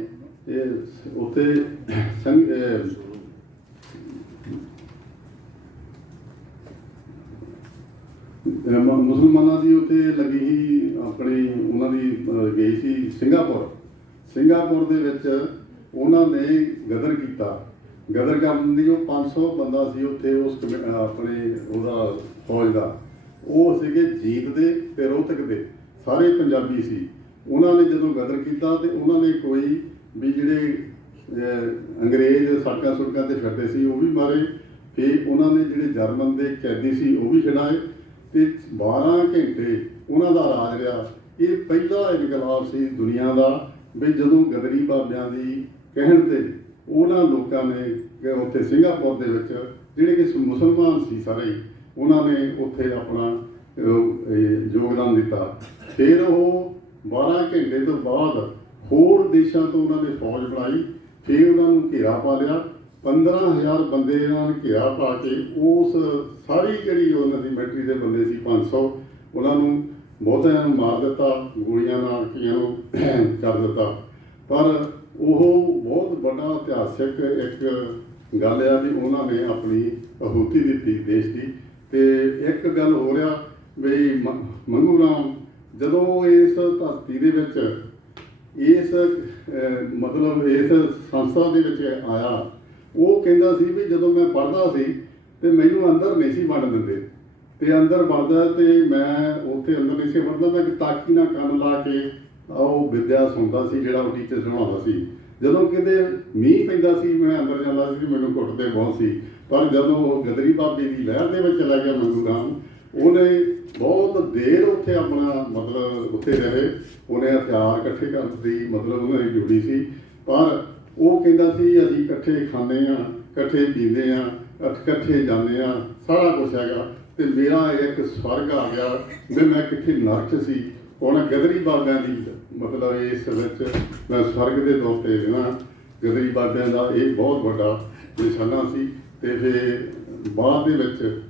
ਉੱਥੇ ਮੁਸਲਮਾਨਾਂ ਦੀ ਉੱਥੇ ਲੱਗੀ ਸੀ ਆਪਣੀ, ਉਹਨਾਂ ਦੀ ਗਈ ਸੀ ਸਿੰਗਾਪੁਰ ਦੇ ਵਿੱਚ ਉਹਨਾਂ ਨੇ ਗਦਰ ਕੀਤਾ। ਗਦਰ ਕਰਨ ਦੀ ਉਹ 500 ਬੰਦਾ ਸੀ ਉੱਥੇ ਉਸ ਆਪਣੇ ਉਹਦਾ ਫੌਜ ਦਾ, ਉਹ ਸੀਗੇ ਜੀਤ ਦੇ ਤੇ ਰੋਹਤਕ ਦੇ, ਸਾਰੇ ਪੰਜਾਬੀ ਸੀ। ਉਹਨਾਂ ਨੇ ਜਦੋਂ ਗਦਰ ਕੀਤਾ ਤੇ ਉਹਨਾਂ ਨੇ ਕੋਈ ਵੀ ਜਿਹੜੇ ਅੰਗਰੇਜ਼ ਸੜਕਾਂ ਸੁੜਕਾਂ ਤੇ ਫਿਰਦੇ ਸੀ ਉਹ ਵੀ ਮਾਰੇ, ਤੇ ਉਹਨਾਂ ਨੇ ਜਿਹੜੇ ਜਰਮਨ ਦੇ ਕੈਦੀ ਸੀ ਉਹ ਵੀ ਛਡਾਏ, ਤੇ 12 ਘੰਟੇ ਉਹਨਾਂ ਦਾ ਰਾਜ ਰਿਹਾ। ਇਹ ਪਹਿਲਾ ਇਨਕਲਾਬ ਸੀ ਦੁਨੀਆ ਦਾ ਵੀ ਜਦੋਂ ਗਦਰੀ ਬਾਬਿਆਂ ਦੀ ਕਹਿਣ ਤੇ ਉਹਨਾਂ ਲੋਕਾਂ ਨੇ ਉੱਥੇ ਸਿੰਗਾਪੁਰ ਦੇ ਵਿੱਚ ਜਿਹੜੇ ਕਿ ਮੁਸਲਮਾਨ ਸੀ ਸਾਰੇ, ਉਹਨਾਂ ਨੇ ਉੱਥੇ ਆਪਣਾ ਯੋਗਦਾਨ ਦਿੱਤਾ। ਫਿਰ ਉਹ 12 ਘੰਟੇ ਤੋਂ ਬਾਅਦ ਹੋਰ ਦੇਸ਼ਾਂ ਤੋਂ ਉਹਨਾਂ ਨੇ ਫੌਜ ਬਣਾਈ, ਫਿਰ ਉਹਨਾਂ ਨੂੰ ਘੇਰਾ ਪਾ ਲਿਆ। 15,000 ਬੰਦੇ ਇਹਨਾਂ ਨੇ ਘੇਰਾ ਪਾ ਕੇ ਉਸ ਸਾਰੀ ਜਿਹੜੀ ਉਹਨਾਂ ਦੀ ਮਿਲਟਰੀ ਦੇ ਬੰਦੇ ਸੀ 500, ਉਹਨਾਂ ਨੂੰ ਬਹੁਤਿਆਂ ਨੂੰ ਮਾਰ ਦਿੱਤਾ, ਗੋਲੀਆਂ ਨਾਲ ਕਈਆਂ ਨੂੰ ਕਰ ਦਿੱਤਾ। ਪਰ ਉਹ ਬਹੁਤ ਵੱਡਾ ਇਤਿਹਾਸਿਕ ਇੱਕ ਗੱਲ ਆ ਵੀ ਉਹਨਾਂ ਨੇ ਆਪਣੀ ਆਹੂਤੀ ਦਿੱਤੀ ਦੇਸ਼ ਦੀ। ਤੇ ਇੱਕ ਗੱਲ ਹੋ ਰਿਹਾ ਵੀ ਮੰਗੂ ਰਾਮ ਜਦੋਂ ਇਸ ਧਰਤੀ ਦੇ ਵਿੱਚ ਇਸ ਮਤਲਬ ਇਸ ਸੰਸਥਾ ਦੇ ਵਿੱਚ ਆਇਆ, ਉਹ ਕਹਿੰਦਾ ਸੀ ਵੀ ਜਦੋਂ ਮੈਂ ਪੜ੍ਹਦਾ ਸੀ ਤੇ ਮੈਨੂੰ ਅੰਦਰ ਨਹੀਂ ਸੀ ਵੜਨ ਦਿੰਦੇ, ਤੇ ਅੰਦਰ ਵੜਦਾ ਤੇ ਮੈਂ ਉੱਥੇ ਅੰਦਰ ਨਹੀਂ ਸੀ ਵੜਦਾ, ਮੈਂ ਤਾਕੀ ਨਾਲ ਕੰਨ ਲਾ ਕੇ ਉਹ ਵਿਦਿਆ ਸੁਣਦਾ ਸੀ ਜਿਹੜਾ ਉਹ ਟੀਚਰ ਸੁਣਾਉਂਦਾ ਸੀ। ਜਦੋਂ ਕਿਤੇ ਮੀਂਹ ਪੈਂਦਾ ਸੀ ਮੈਂ ਅੰਦਰ ਜਾਂਦਾ ਸੀ, ਮੈਨੂੰ ਘੁੱਟਦੇ ਬਹੁਤ ਸੀ। ਪਰ ਜਦੋਂ ਉਹ ਗਦਰੀ ਬਾਬੇ ਦੀ ਲਹਿਰ ਦੇ ਵਿੱਚ ਚਲਾ ਗਿਆ ਮੰਗੂ ਰਾਮ, ਉਹਨੇ ਬਹੁਤ ਦੇਰ ਉੱਥੇ ਆਪਣਾ ਮਤਲਬ ਉੱਥੇ ਰਹੇ, ਉਹਨੇ ਹਥਿਆਰ ਇਕੱਠੇ ਕਰਨ ਦੀ ਮਤਲਬ ਉਹਨਾਂ ਦੀ ਡਿਊਟੀ ਸੀ। ਪਰ ਉਹ ਕਹਿੰਦਾ ਸੀ ਅਸੀਂ ਇਕੱਠੇ ਖਾਂਦੇ ਹਾਂ, ਇਕੱਠੇ ਪੀਂਦੇ ਹਾਂ, ਇਕੱਠੇ ਜਾਂਦੇ ਹਾਂ, ਸਾਰਾ ਕੁਛ ਹੈਗਾ। ਤੇ ਮੇਰਾ ਇੱਕ ਸਵਰਗ ਆ ਗਿਆ ਵੀ ਮੈਂ ਕਿੱਥੇ ਨਰਕ ਸੀ, ਹੁਣ ਗਦਰੀ ਬਾਬਿਆਂ ਦੀ ਮਤਲਬ ਇਸ ਵਿੱਚ ਮੈਂ ਸਵਰਗ ਦੇ ਤੌਰ 'ਤੇ ਰਹਿਣਾ। ਗਦਰੀ ਬਾਬਿਆਂ ਦਾ ਇਹ ਬਹੁਤ ਵੱਡਾ ਨਿਸ਼ਾਨਾ ਸੀ। ਤੇ ਫਿਰ ਬਾਅਦ ਦੇ ਵਿੱਚ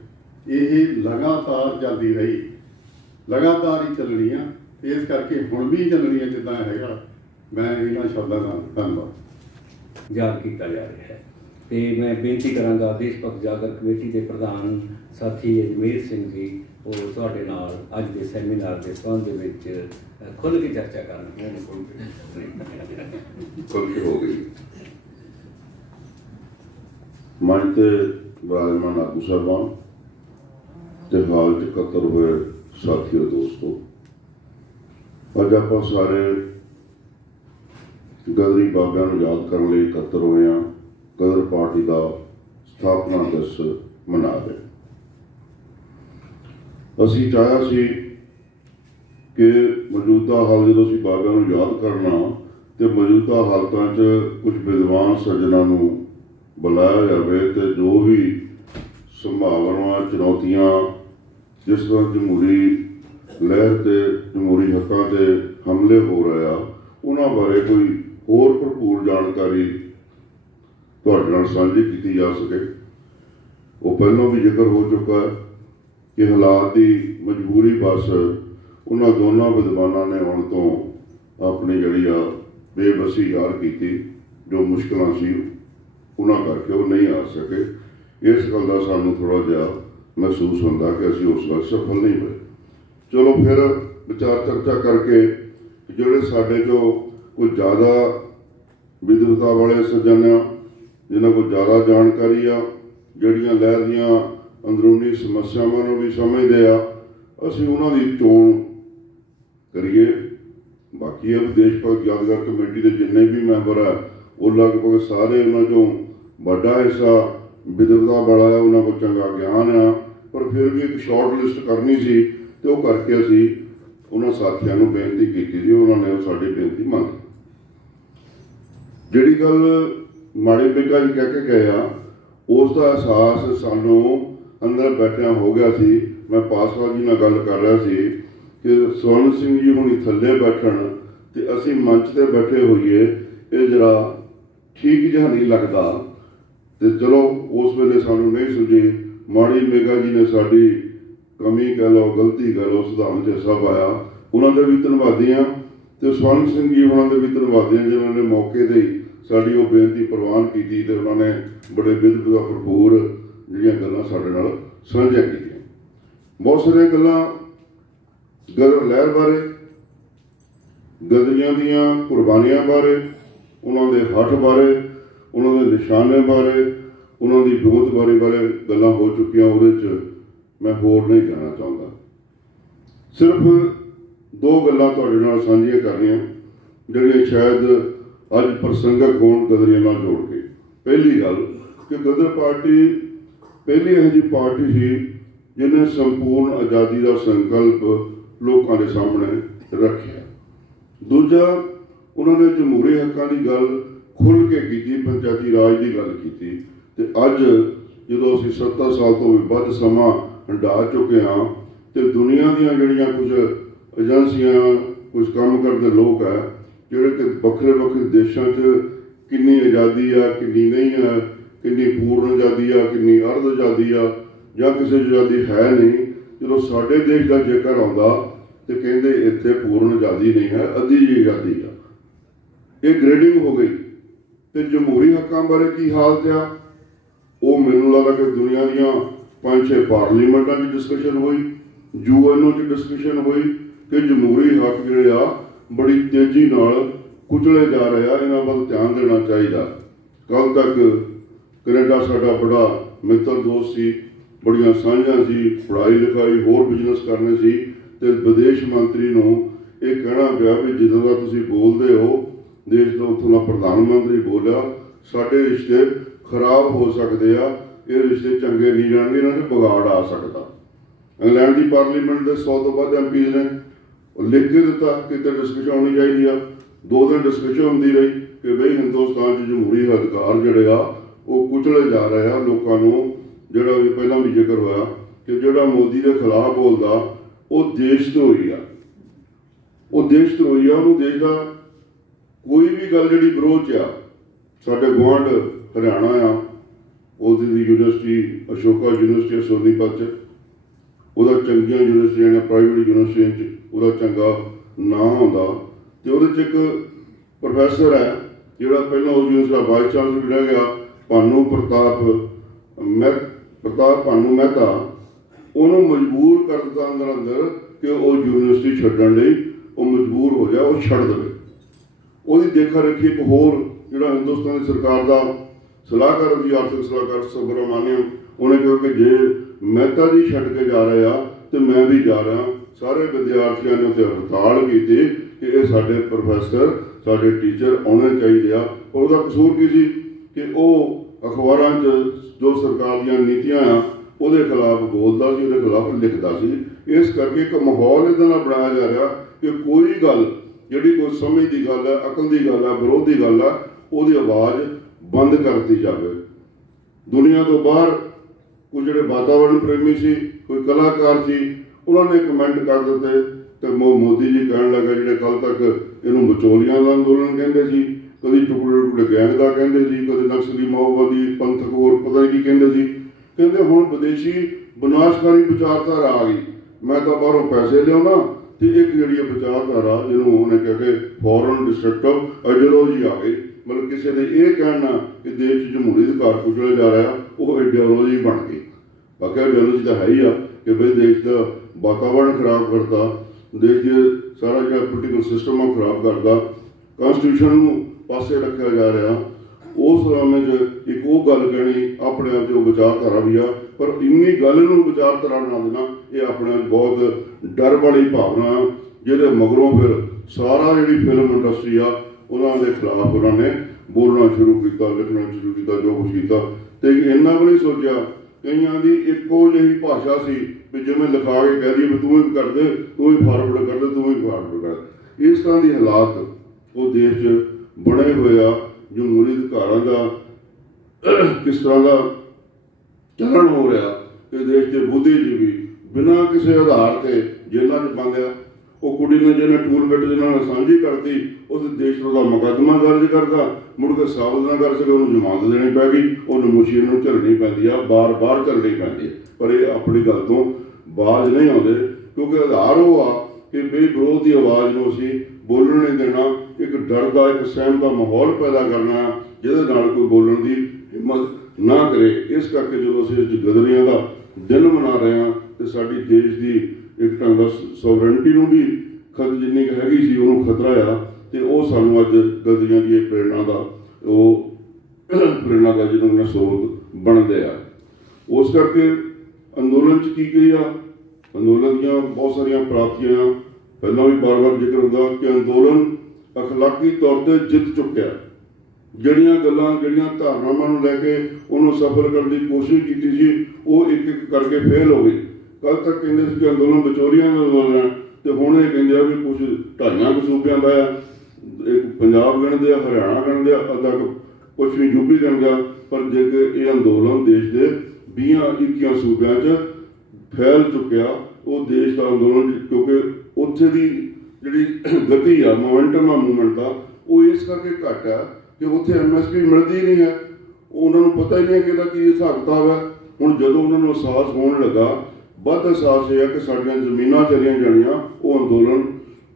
ਇਹ ਲਗਾਤਾਰ ਚੱਲਦੀ ਰਹੀ, ਲਗਾਤਾਰ ਹੀ ਚੱਲਣੀ ਆ, ਇਸ ਕਰਕੇ ਹੁਣ ਵੀ ਚੱਲਣੀ ਆ ਜਿੱਦਾਂ ਹੈਗਾ। ਮੈਂ ਇਹਨਾਂ ਸ਼ਬਦਾਂ ਨਾਲ ਧੰਨਵਾਦ ਯਾਦ ਕੀਤਾ ਜਾ ਰਿਹਾ ਹੈ। ਤੇ ਮੈਂ ਬੇਨਤੀ ਕਰਾਂਗਾ ਦੇਸ਼ ਭਗਤ ਜਾਗਰ ਕਮੇਟੀ ਦੇ ਪ੍ਰਧਾਨ ਸਾਥੀ ਅਜਮੇਰ ਸਿੰਘ ਜੀ, ਉਹ ਤੁਹਾਡੇ ਨਾਲ ਅੱਜ ਦੇ ਸੈਮੀਨਾਰ ਦੇ ਸੰਬੰਧ ਦੇ ਵਿੱਚ ਖੁੱਲ੍ਹ ਕੇ ਚਰਚਾ ਕਰਨਗੇ। ਖੁੱਲ੍ਹ ਕੇ ਹੋ ਗਈ। ਮੰਚ ਤੇ ਵਿਰਾਜਮਾਨ ਆਗੂ ਸਾਹਿਬਾਨ ਤੇ ਹਾਲ 'ਚ ਇਕੱਤਰ ਹੋਏ ਸਾਥੀਓ, ਦੋਸਤੋ, ਅੱਜ ਆਪਾਂ ਸਾਰੇ ਗਦਰੀ ਬਾਬਿਆਂ ਨੂੰ ਯਾਦ ਕਰਨ ਲਈ ਇਕੱਤਰ ਹੋਏ ਹਾਂ। ਗਦਰ ਪਾਰਟੀ ਦਾ ਸਥਾਪਨਾ ਦਿਵਸ ਮਨਾ ਰਹੇ। ਅਸੀਂ ਚਾਹਿਆ ਸੀ ਕਿ ਮੌਜੂਦਾ ਹਾਲ ਜਦੋਂ ਅਸੀਂ ਬਾਬਿਆਂ ਨੂੰ ਯਾਦ ਕਰਨਾ ਤੇ ਮੌਜੂਦਾ ਹਾਲਤਾਂ 'ਚ ਕੁਝ ਵਿਦਵਾਨ ਸੱਜਣਾਂ ਨੂੰ ਬੁਲਾਇਆ ਜਾਵੇ ਤੇ ਜੋ ਵੀ ਸੰਭਾਵਨਾਵਾਂ, ਚੁਣੌਤੀਆਂ, ਜਿਸ ਤਰ੍ਹਾਂ ਜਮਹੂਰੀ ਲਹਿਰ ਤੇ ਜਮਹੂਰੀ ਹੱਕਾਂ ਤੇ ਹਮਲੇ ਹੋ ਰਹੇ ਆ, ਉਹਨਾਂ ਬਾਰੇ ਕੋਈ ਹੋਰ ਭਰਪੂਰ ਜਾਣਕਾਰੀ ਤੁਹਾਡੇ ਨਾਲ ਸਾਂਝੀ ਕੀਤੀ ਜਾ ਸਕੇ। ਉਹ ਪਹਿਲਾਂ ਵੀ ਜ਼ਿਕਰ ਹੋ ਚੁੱਕਾ ਹੈ ਕਿ ਹਾਲਾਤ ਦੀ ਮਜਬੂਰੀ ਬਸ ਉਹਨਾਂ ਦੋਨਾਂ ਵਿਦਵਾਨਾਂ ਨੇ ਆਉਣ ਤੋਂ ਆਪਣੀ ਜਿਹੜੀ ਆ ਬੇਬਸੀ ਜ਼ਾਹਰ ਕੀਤੀ। ਜੋ ਮੁਸ਼ਕਲਾਂ ਸੀ ਉਹਨਾਂ ਕਰਕੇ ਉਹ ਨਹੀਂ ਆ ਸਕੇ। ਇਸ ਗੱਲ ਦਾ ਸਾਨੂੰ ਥੋੜ੍ਹਾ ਜਿਹਾ ਮਹਿਸੂਸ ਹੁੰਦਾ ਕਿ ਅਸੀਂ ਉਸ ਵਕਤ ਸਫਲ ਨਹੀਂ ਹੋਏ। ਚਲੋ ਫਿਰ ਵਿਚਾਰ ਚਰਚਾ ਕਰਕੇ ਜਿਹੜੇ ਸਾਡੇ 'ਚੋਂ ਕੋਈ ਜ਼ਿਆਦਾ ਵਿਦਵਤਾ ਵਾਲੇ ਸੱਜਣ ਆ, ਜਿਨ੍ਹਾਂ ਕੋਲ ਜ਼ਿਆਦਾ ਜਾਣਕਾਰੀ ਆ, ਜਿਹੜੀਆਂ ਲਹਿਰ ਦੀਆਂ ਅੰਦਰੂਨੀ ਸਮੱਸਿਆਵਾਂ ਨੂੰ ਵੀ ਸਮਝਦੇ ਆ, ਅਸੀਂ ਉਹਨਾਂ ਦੀ ਚੋਣ ਕਰੀਏ। ਬਾਕੀ ਇਹ ਦੇਸ਼ ਭਗਤ ਯਾਦਗਾਰ ਕਮੇਟੀ ਦੇ ਜਿੰਨੇ ਵੀ ਮੈਂਬਰ ਆ, ਉਹ ਲਗਭਗ ਸਾਰੇ ਉਹਨਾਂ 'ਚੋਂ ਵੱਡਾ ਹਿੱਸਾ ਵਿਦਵਤਾ ਵਾਲਾ ਹੈ, ਉਹਨਾਂ ਕੋਲ ਚੰਗਾ ਗਿਆਨ ਆ। ਪਰ ਫਿਰ ਵੀ ਇੱਕ ਸ਼ਾਰਟ ਲਿਸਟ ਕਰਨੀ ਸੀ ਤੇ ਉਹ ਕਰਕੇ ਅਸੀਂ ਉਹਨਾਂ ਸਾਥੀਆਂ ਨੂੰ ਬੇਨਤੀ ਕੀਤੀ ਸੀ, ਉਹਨਾਂ ਨੇ ਉਹ ਸਾਡੀ ਬੇਨਤੀ ਮੰਗੀ। ਜਿਹੜੀ ਗੱਲ ਮਾੜੇ ਬੇਗਾ ਜੀ ਕਹਿ ਕੇ ਗਏ ਆ, ਉਸ ਦਾ ਅਹਿਸਾਸ ਸਾਨੂੰ ਅੰਦਰ ਬੈਠਿਆਂ ਹੋ ਗਿਆ ਸੀ। ਮੈਂ ਪਾਸਵਾਨ ਜੀ ਨਾਲ ਗੱਲ ਕਰ ਰਿਹਾ ਸੀ ਕਿ ਸਵਰਨ ਸਿੰਘ ਜੀ ਹੁਣੀ ਥੱਲੇ ਬੈਠਣ ਤੇ ਅਸੀਂ ਮੰਚ ਤੇ ਬੈਠੇ ਹੋਈਏ, ਇਹ ਜਿਹੜਾ ਠੀਕ ਜਿਹਾ ਨਹੀਂ ਲੱਗਦਾ। ਤੇ ਚਲੋ ਉਸ ਵੇਲੇ ਸਾਨੂੰ ਨਹੀਂ ਸੁਝੀ। ਮਾੜੀ ਮੇਗਾ ਜੀ ਨੇ ਸਾਡੀ ਕਮੀ ਕਹਿ ਲਓ, ਗਲਤੀ ਕਹਿ ਲਓ, ਸੁਧਾਰਨ 'ਚ ਹਿੱਸਾ ਪਾਇਆ। ਉਹਨਾਂ ਦੇ ਵੀ ਧੰਨਵਾਦੀ ਹਾਂ ਤੇ ਸਵਰਨ ਸਿੰਘ ਜੀ ਉਹਨਾਂ ਦੇ ਵੀ ਧੰਨਵਾਦੀ ਹਾਂ, ਜਿਨ੍ਹਾਂ ਨੇ ਮੌਕੇ 'ਤੇ ਹੀ ਸਾਡੀ ਉਹ ਬੇਨਤੀ ਪ੍ਰਵਾਨ ਕੀਤੀ ਤੇ ਉਹਨਾਂ ਨੇ ਬੜੇ ਵਿਦਵਤਾ ਭਰਪੂਰ ਜਿਹੜੀਆਂ ਗੱਲਾਂ ਸਾਡੇ ਨਾਲ ਸਾਂਝੀਆਂ ਕੀਤੀਆਂ। ਬਹੁਤ ਸਾਰੀਆਂ ਗੱਲਾਂ ਗਦਰ ਲਹਿਰ ਬਾਰੇ, ਗਦਰੀਆਂ ਦੀਆਂ ਕੁਰਬਾਨੀਆਂ ਬਾਰੇ, ਉਹਨਾਂ ਦੇ ਹੱਠ ਬਾਰੇ, ਉਹਨਾਂ ਦੇ ਨਿਸ਼ਾਨੇ ਬਾਰੇ, ਉਹਨਾਂ ਦੀ ਵਿਉਂਤਬਾਰੀ ਬਾਰੇ ਗੱਲਾਂ ਹੋ ਚੁੱਕੀਆਂ। ਉਹਦੇ 'ਚ ਮੈਂ ਹੋਰ ਨਹੀਂ ਕਹਿਣਾ ਚਾਹੁੰਦਾ। ਸਿਰਫ ਦੋ ਗੱਲਾਂ ਤੁਹਾਡੇ ਨਾਲ ਸਾਂਝੀਆਂ ਕਰਨੀਆਂ ਜਿਹੜੀਆਂ ਸ਼ਾਇਦ ਅੱਜ ਪ੍ਰਸੰਗਕ ਹੋਣ ਗਦਰੀਆਂ ਨਾਲ ਜੋੜ ਕੇ। ਪਹਿਲੀ ਗੱਲ ਕਿ ਗਦਰ ਪਾਰਟੀ ਪਹਿਲੀ ਇਹੋ ਜਿਹੀ ਪਾਰਟੀ ਸੀ ਜਿਹਨੇ ਸੰਪੂਰਨ ਆਜ਼ਾਦੀ ਦਾ ਸੰਕਲਪ ਲੋਕਾਂ ਦੇ ਸਾਹਮਣੇ ਰੱਖਿਆ। ਦੂਜਾ, ਉਹਨਾਂ ਨੇ ਜਮਹੂਰੀ ਹੱਕਾਂ ਦੀ ਗੱਲ ਖੁੱਲ੍ਹ ਕੇ ਕੀਤੀ, ਪੰਚਾਇਤੀ ਰਾਜ ਦੀ ਗੱਲ ਕੀਤੀ। ਤੇ ਅੱਜ ਜਦੋਂ ਅਸੀਂ 70 ਸਾਲ ਤੋਂ ਵੀ ਵੱਧ ਸਮਾਂ ਹੰਢਾ ਚੁੱਕੇ ਹਾਂ ਤੇ ਦੁਨੀਆ ਦੀਆਂ ਜਿਹੜੀਆਂ ਕੁਝ ਏਜੰਸੀਆਂ, ਕੁਝ ਕੰਮ ਕਰਦੇ ਲੋਕ ਹੈ ਜਿਹੜੇ ਕਿ ਵੱਖਰੇ ਵੱਖਰੇ ਦੇਸ਼ਾਂ 'ਚ ਕਿੰਨੀ ਆਜ਼ਾਦੀ ਆ, ਕਿੰਨੀ ਨਹੀਂ ਆ, ਕਿੰਨੀ ਪੂਰਨ ਆਜ਼ਾਦੀ ਆ, ਕਿੰਨੀ ਅਰਧ ਆਜ਼ਾਦੀ ਆ, ਜਾਂ ਕਿਸੇ ਆਜ਼ਾਦੀ ਹੈ ਨਹੀਂ, ਜਦੋਂ ਸਾਡੇ ਦੇਸ਼ ਦਾ ਜ਼ਿਕਰ ਆਉਂਦਾ ਤੇ ਕਹਿੰਦੇ ਇੱਥੇ ਪੂਰਨ ਆਜ਼ਾਦੀ ਨਹੀਂ ਹੈ, ਅੱਧੀ ਜਿਹੀ ਆਜ਼ਾਦੀ ਆ। ਇਹ ਗ੍ਰੇਡਿੰਗ ਹੋ ਗਈ। ਤੇ ਜਮਹੂਰੀ ਹੱਕਾਂ ਬਾਰੇ ਕੀ ਹਾਲਤ ਆ, ਉਹ ਮੈਨੂੰ ਲੱਗਦਾ ਕਿ ਦੁਨੀਆ ਦੀਆਂ 5-6 ਪਾਰਲੀਮੈਂਟਾਂ 'ਚ ਡਿਸਕਸ਼ਨ ਹੋਈ, UN 'ਚ ਡਿਸਕਸ਼ਨ ਹੋਈ ਕਿ ਜਮਹੂਰੀ ਹੱਕ ਜਿਹੜੇ ਆ ਬੜੀ ਤੇਜ਼ੀ ਨਾਲ ਕੁਚਲੇ ਜਾ ਰਹੇ ਆ, ਇਹਨਾਂ ਵੱਲ ਧਿਆਨ ਦੇਣਾ ਚਾਹੀਦਾ। ਕੱਲ੍ਹ ਤੱਕ ਕੈਨੇਡਾ ਸਾਡਾ ਬੜਾ ਮਿੱਤਰ ਦੋਸਤ ਸੀ, ਬੜੀਆਂ ਸਾਂਝਾਂ ਸੀ, ਪੜ੍ਹਾਈ ਲਿਖਾਈ ਹੋਰ ਬਿਜ਼ਨਸ ਕਰਨੇ ਸੀ, ਤੇ ਵਿਦੇਸ਼ ਮੰਤਰੀ ਨੂੰ ਇਹ ਕਹਿਣਾ ਪਿਆ ਵੀ ਜਦੋਂ ਦਾ ਤੁਸੀਂ ਬੋਲਦੇ ਹੋ ਦੇਸ਼ ਦਾ ਉੱਥੋਂ ਦਾ ਪ੍ਰਧਾਨ ਮੰਤਰੀ ਬੋਲਿਆ ਸਾਡੇ ਰਿਸ਼ਤੇ ਖਰਾਬ ਹੋ ਸਕਦੇ ਆ, ਇਹ ਰਿਸ਼ਤੇ ਚੰਗੇ ਨਹੀਂ ਜਾਣਗੇ, ਇਹਨਾਂ 'ਚ ਵਿਗਾੜ ਆ ਸਕਦਾ। ਇੰਗਲੈਂਡ ਦੀ ਪਾਰਲੀਮੈਂਟ ਦੇ 100 ਤੋਂ ਵੱਧ MPs ਨੇ ਲਿਖ ਕੇ ਦਿੱਤਾ ਕਿ ਤੇ ਡਿਸਕਸ਼ਨ ਹੋਣੀ ਚਾਹੀਦੀ ਆ। 2 ਦਿਨ ਡਿਸਕਸ਼ਨ ਹੁੰਦੀ ਰਹੀ ਕਿ ਬਈ ਹਿੰਦੁਸਤਾਨ 'ਚ ਜਮਹੂਰੀ ਅਧਿਕਾਰ ਜਿਹੜੇ ਆ ਉਹ ਕੁਚਲੇ ਜਾ ਰਹੇ ਆ। ਲੋਕਾਂ ਨੂੰ ਜਿਹੜਾ ਵੀ ਪਹਿਲਾਂ ਵੀ ਜ਼ਿਕਰ ਹੋਇਆ ਕਿ ਜਿਹੜਾ ਮੋਦੀ ਦੇ ਖਿਲਾਫ ਬੋਲਦਾ ਉਹ ਦੇਸ਼ ਧਰੋਹੀ ਆ, ਉਹ ਦੇਸ਼ ਧਰੋਹੀ ਆ। ਉਹਨੂੰ ਦੇਸ਼ ਦਾ ਕੋਈ ਵੀ ਗੱਲ ਜਿਹੜੀ ਵਿਰੋਧ 'ਚ ਆ, ਸਾਡੇ ਗੁਆਂਢ ਹਰਿਆਣਾ ਆ, ਉਹਦੀ ਯੂਨੀਵਰਸਿਟੀ ਅਸ਼ੋਕਾ ਯੂਨੀਵਰਸਿਟੀ ਸੋਨੀਪਤ 'ਚ, ਉਹਦਾ ਚੰਗੀਆਂ ਯੂਨੀਵਰਸਿਟੀਆਂ ਨੇ, ਪ੍ਰਾਈਵੇਟ ਯੂਨੀਵਰਸਿਟੀਆਂ 'ਚ ਉਹਦਾ ਚੰਗਾ ਨਾਂ ਆਉਂਦਾ। ਤੇ ਉਹਦੇ 'ਚ ਇੱਕ ਪ੍ਰੋਫੈਸਰ ਹੈ ਜਿਹੜਾ ਪਹਿਲਾਂ ਉਸ ਯੂਨੀਵਰਸਿਟੀ ਦਾ ਵਾਈਸ ਚਾਂਸਲਰ ਰਹਿ ਗਿਆ, ਭਾਨੂ ਮਹਿਤਾ, ਉਹਨੂੰ ਮਜਬੂਰ ਕਰ ਦਿੱਤਾ ਅੰਦਰ ਕਿ ਉਹ ਯੂਨੀਵਰਸਿਟੀ ਛੱਡਣ ਲਈ ਉਹ ਮਜਬੂਰ ਹੋ ਗਿਆ, ਉਹ ਛੱਡ ਦੇਵੇ। ਉਹਦੀ ਦੇਖਾ ਰੱਖੀ ਇੱਕ ਹੋਰ ਜਿਹੜਾ ਹਿੰਦੁਸਤਾਨ ਦੀ ਸਰਕਾਰ ਦਾ ਸਲਾਹਕਾਰ ਸੀ, ਆਰਥਿਕ ਸਲਾਹਕਾਰ ਸੁਬਰਾਮਾਨੀਅਮ, ਉਹਨੇ ਕਿਹਾ ਕਿ ਜੇ ਮਹਿਤਾ ਜੀ ਛੱਡ ਕੇ ਜਾ ਰਹੇ ਆ ਤੇ ਮੈਂ ਵੀ ਜਾ ਰਿਹਾ। ਸਾਰੇ ਵਿਦਿਆਰਥੀਆਂ ਨੇ ਉੱਥੇ ਹੜਤਾਲ ਕੀਤੀ ਕਿ ਇਹ ਸਾਡੇ ਪ੍ਰੋਫੈਸਰ, ਸਾਡੇ ਟੀਚਰ ਆਉਣੇ ਚਾਹੀਦੇ ਆ। ਉਹਦਾ ਕਸੂਰ ਕੀ ਸੀ ਕਿ ਉਹ ਅਖਬਾਰਾਂ 'ਚ ਜੋ ਸਰਕਾਰ ਦੀਆਂ ਨੀਤੀਆਂ ਆ ਉਹਦੇ ਖਿਲਾਫ ਬੋਲਦਾ ਸੀ, ਉਹਦੇ ਖਿਲਾਫ ਲਿਖਦਾ ਸੀ। ਇਸ ਕਰਕੇ ਇੱਕ ਮਾਹੌਲ ਇੱਦਾਂ ਦਾ ਬਣਾਇਆ ਜਾ ਰਿਹਾ ਕਿ ਕੋਈ ਗੱਲ ਜਿਹੜੀ ਕੋਈ ਸਮਝ ਦੀ ਗੱਲ ਹੈ, ਅਕਲ ਦੀ ਗੱਲ ਹੈ, ਵਿਰੋਧ ਦੀ ਗੱਲ ਹੈ, ਉਹਦੀ ਆਵਾਜ਼ ਬੰਦ ਕਰ ਦਿੱਤੀ ਜਾਵੇ। ਦੁਨੀਆ ਤੋਂ ਬਾਹਰ ਕੁਝ ਜਿਹੜੇ ਵਾਤਾਵਰਣ ਪ੍ਰੇਮੀ ਸੀ, ਕੋਈ ਕਲਾਕਾਰ ਸੀ, ਉਹਨਾਂ ਨੇ ਕਮੈਂਟ ਕਰ ਦਿੱਤੇ ਤੇ ਮੋਦੀ ਜੀ ਕਹਿਣ ਲੱਗਾ ਜਿਹੜੇ ਕੱਲ੍ਹ ਤੱਕ ਇਹਨੂੰ ਵਿਚੋਲੀਆਂ ਦਾ ਅੰਦੋਲਨ ਕਹਿੰਦੇ ਸੀ, ਕਦੀ ਟੁਕੜੇ ਗੈਂਗ ਦਾ ਕਹਿੰਦੇ ਸੀ, ਕਦੇ ਨਕਸਲੀ ਮਾਓਵਾਦੀ ਪੰਥਕ ਹੋਰ ਪਤਾ ਨਹੀਂ ਕੀ ਕਹਿੰਦੇ ਸੀ, ਕਹਿੰਦੇ ਹੁਣ ਵਿਦੇਸ਼ੀ ਵਿਨਾਸ਼ਕਾਰੀ ਵਿਚਾਰਧਾਰਾ ਆ ਗਈ। ਮੈਂ ਤਾਂ ਬਾਹਰੋਂ ਪੈਸੇ ਲਿਆਉਣਾ ਤੇ ਇੱਕ ਜਿਹੜੀ ਵਿਚਾਰਧਾਰਾ ਜਿਹਨੂੰ ਉਹਨੇ ਕਿਹਾ ਕਿ ਫੋਰਨ ਡਿਸਟਰਕਟਿਵ ਆਈਡੀਓਲੋਜੀ ਆ ਗਈ। ਮਤਲਬ ਕਿਸੇ ਦੇ ਇਹ ਕਹਿਣਾ ਕਿ ਦੇਸ਼ 'ਚ ਜਮਹੂਰੀ ਅਧਿਕਾਰ ਕੁਚਲਿਆ ਜਾ ਰਿਹਾ, ਉਹ ਆਈਡੀਓਲੋਜੀ ਬਣ ਗਈ। ਬਾਕੀ ਆਈਡੀਓਲੋਜੀ ਤਾਂ ਹੈ ਹੀ ਆ ਕਿ ਬਈ ਦੇਸ਼ ਦਾ ਵਾਤਾਵਰਨ ਖਰਾਬ ਕਰਦਾ, ਦੇਸ਼ ਦੇ ਸਾਰਾ ਜਿਹੜਾ ਪੋਲੀਟੀਕਲ ਸਿਸਟਮ ਉਹ ਖਰਾਬ ਕਰਦਾ, ਕਨਸਟੀਟਿਊਸ਼ਨ ਨੂੰ ਪਾਸੇ ਰੱਖਿਆ ਜਾ ਰਿਹਾ। ਉਸ ਸਮੇਂ 'ਚ ਇੱਕ ਉਹ ਗੱਲ ਕਹਿਣੀ ਆਪਣੇ ਆਪ 'ਚ ਉਹ ਵਿਚਾਰਧਾਰਾ ਵੀ ਆ, ਪਰ ਇੰਨੀ ਗੱਲ ਨੂੰ ਵਿਚਾਰਧਾਰਾ ਬਣਾ ਦੇਣਾ ਇਹ ਆਪਣੇ ਆਪ ਬਹੁਤ ਡਰ ਵਾਲੀ ਭਾਵਨਾ, ਜਿਹਦੇ ਮਗਰੋਂ ਫਿਰ ਸਾਰਾ ਜਿਹੜੀ ਫਿਲਮ ਇੰਡਸਟਰੀ ਆ ਉਹਨਾਂ ਦੇ ਖਿਲਾਫ ਉਹਨਾਂ ਨੇ ਬੋਲਣਾ ਸ਼ੁਰੂ ਕੀਤਾ, ਲਿਖਣਾ ਸ਼ੁਰੂ ਕੀਤਾ, ਜੋ ਕੁਛ ਕੀਤਾ। ਤੇ ਇੰਨਾ ਵੀ ਨਹੀਂ ਸੋਚਿਆ, ਕਈਆਂ ਦੀ ਇੱਕੋ ਜਿਹੀ ਭਾਸ਼ਾ ਸੀ ਵੀ ਜਿਵੇਂ ਲਿਖਾ ਕੇ ਕਹਿ ਦਈਏ ਵੀ ਤੂੰ ਵੀ ਕਰ ਦੇ, ਤੂੰ ਵੀ ਫਾਰਵਰਡ ਕਰ ਦੇ, ਤੂੰ ਵੀ ਫਾਰਵਰਡ ਕਰ। ਇਸ ਤਰ੍ਹਾਂ ਦੀ ਹਾਲਾਤ ਉਹ ਦੇਸ਼ 'ਚ ਬਣੇ ਹੋਏ ਆ। ਜਮਹੂਰੀ ਅਧਿਕਾਰਾਂ ਦਾ ਕਿਸ ਤਰ੍ਹਾਂ ਦਾ ਚਲਣ ਹੋ ਰਿਹਾ ਕਿ ਦੇਸ਼ ਦੇ ਬੁੱਧੀਜੀਵੀ ਬਿਨਾਂ ਕਿਸੇ ਆਧਾਰ ਤੇ ਜੇਲ੍ਹਾਂ 'ਚ ਬੰਦ ਆ। ਉਹ ਕੁੜੀ ਨੇ ਜਿਹਨੇ ਟੂਲ ਕਿੱਟ ਜਿਹਨਾਂ ਨਾਲ ਸਾਂਝੀ ਕਰਤੀ, ਉਸ ਦੇਸ਼ ਦਾ ਮੁਕੱਦਮਾ ਦਰਜ ਕਰਦਾ, ਮੁੜ ਕੇ ਸਾਬਤ ਨਾ ਕਰ ਸਕੇ, ਉਹਨੂੰ ਜ਼ਮਾਨਤ ਦੇਣੀ ਪੈ ਗਈ, ਉਹਨੂੰ ਮੁਸ਼ੀਰ ਨੂੰ ਝੱਲਣੀ ਪੈਂਦੀ ਆ, ਬਾਰ-ਬਾਰ ਝੱਲਣੀ ਪੈਂਦੀ ਹੈ। ਪਰ ਇਹ ਆਪਣੀ ਗੱਲ ਤੋਂ ਬਾਜ਼ ਨਹੀਂ ਆਉਂਦੇ ਕਿਉਂਕਿ ਆਧਾਰ ਉਹ ਆ ਕਿ ਬਈ ਵਿਰੋਧ ਦੀ ਆਵਾਜ਼ ਨੂੰ ਅਸੀਂ ਬੋਲਣ ਨਹੀਂ ਦੇਣਾ, ਇੱਕ ਡਰ ਦਾ, ਇੱਕ ਸਹਿਮ ਦਾ ਮਾਹੌਲ ਪੈਦਾ ਕਰਨਾ ਜਿਹਦੇ ਨਾਲ ਕੋਈ ਬੋਲਣ ਦੀ ਹਿੰਮਤ ਨਾ ਕਰੇ। ਇਸ ਕਰਕੇ ਜਦੋਂ ਅਸੀਂ ਗਦਰੀਆਂ ਦਾ ਦਿਨ ਮਨਾ ਰਹੇ ਹਾਂ ਤੇ ਸਾਡੀ ਦੇਸ਼ ਦੀ ਇੱਕ ਢੰਗ ਦਾ ਸੋਵਰਨਟੀ ਨੂੰ ਵੀ ਜਿੰਨੀ ਕੁ ਹੈਗੀ ਸੀ ਉਹਨੂੰ ਖਤਰਾ ਆ। ਤੇ ਉਹ ਸਾਨੂੰ ਅੱਜ ਗਦਰੀਆਂ ਦੀ ਇਹ ਪ੍ਰੇਰਣਾ ਦਾ ਜਿਹਨੂੰ ਸਰੋਤ ਬਣਦੇ ਆ। ਉਸ ਕਰਕੇ ਅੰਦੋਲਨ 'ਚ ਕੀ ਕੀ ਆ, ਅੰਦੋਲਨ ਦੀਆਂ ਬਹੁਤ ਸਾਰੀਆਂ ਪ੍ਰਾਪਤੀਆਂ। ਪਹਿਲਾਂ ਵੀ ਬਾਰ-ਬਾਰ ਜ਼ਿਕਰ ਹੁੰਦਾ ਕਿ ਅੰਦੋਲਨ ਅਖਲਾਕੀ ਤੌਰ ਤੇ ਜਿੱਤ ਚੁੱਕਿਆ। ਜਿਹੜੀਆਂ ਧਾਰਨਾਵਾਂ ਨੂੰ ਲੈ ਕੇ ਉਹਨੂੰ ਸਫਲ ਕਰਨ ਦੀ ਕੋਸ਼ਿਸ਼ ਕੀਤੀ ਸੀ, ਉਹ ਇੱਕ ਇੱਕ ਕਰਕੇ ਫੇਲ ਹੋ ਗਈ। ਕੱਲ੍ਹ ਤੱਕ ਕਹਿੰਦੇ ਸੀ ਕਿ ਅੰਦੋਲਨ ਵਿਚੋਲੀਆਂ ਦਾ ਅੰਦੋਲਨ ਹੈ, ਤੇ ਹੁਣ ਇਹ ਕਹਿੰਦੇ ਆ ਵੀ ਕੁਛ 2.5 ਸੂਬਿਆਂ ਦਾ ਆ। ਇੱਕ ਪੰਜਾਬ ਗਿਣਦੇ ਆ, ਹਰਿਆਣਾ ਗਿਣਦੇ ਆ, ਅੱਧਾ ਪੱਛਮੀ ਯੂਪੀ ਗਿਣਦੇ ਆ। ਪਰ ਜੇਕਰ ਇਹ ਅੰਦੋਲਨ ਦੇਸ਼ ਦੇ 20-21 ਸੂਬਿਆਂ 'ਚ ਫੈਲ ਚੁੱਕਿਆ, ਉਹ ਦੇਸ਼ ਦਾ ਅੰਦੋਲਨ, ਕਿਉਂਕਿ ਉੱਥੇ ਦੀ ਜਿਹੜੀ ਗਤੀ ਆ, ਮੋਮੈਂਟਮ ਆ ਮੂਵਮੈਂਟ ਦਾ, ਉਹ ਇਸ ਕਰਕੇ ਘੱਟ ਆ ਕਿ ਉੱਥੇ MSP ਮਿਲਦੀ ਨਹੀਂ ਹੈ। ਉਹਨਾਂ ਨੂੰ ਪਤਾ ਹੀ ਨਹੀਂ ਕਿ ਇਹਦਾ ਕੀ ਹਿਸਾਬ ਕਿਤਾਬ ਹੈ। ਹੁਣ ਜਦੋਂ ਉਹਨਾਂ ਨੂੰ ਅਹਿਸਾਸ ਹੋਣ ਲੱਗਾ, ਵੱਧ ਅਹਿਸਾਸ ਇਹ ਹੈ ਕਿ ਸਾਡੀਆਂ ਜ਼ਮੀਨਾਂ ਚਲੀਆਂ ਜਾਣੀਆਂ, ਉਹ ਅੰਦੋਲਨ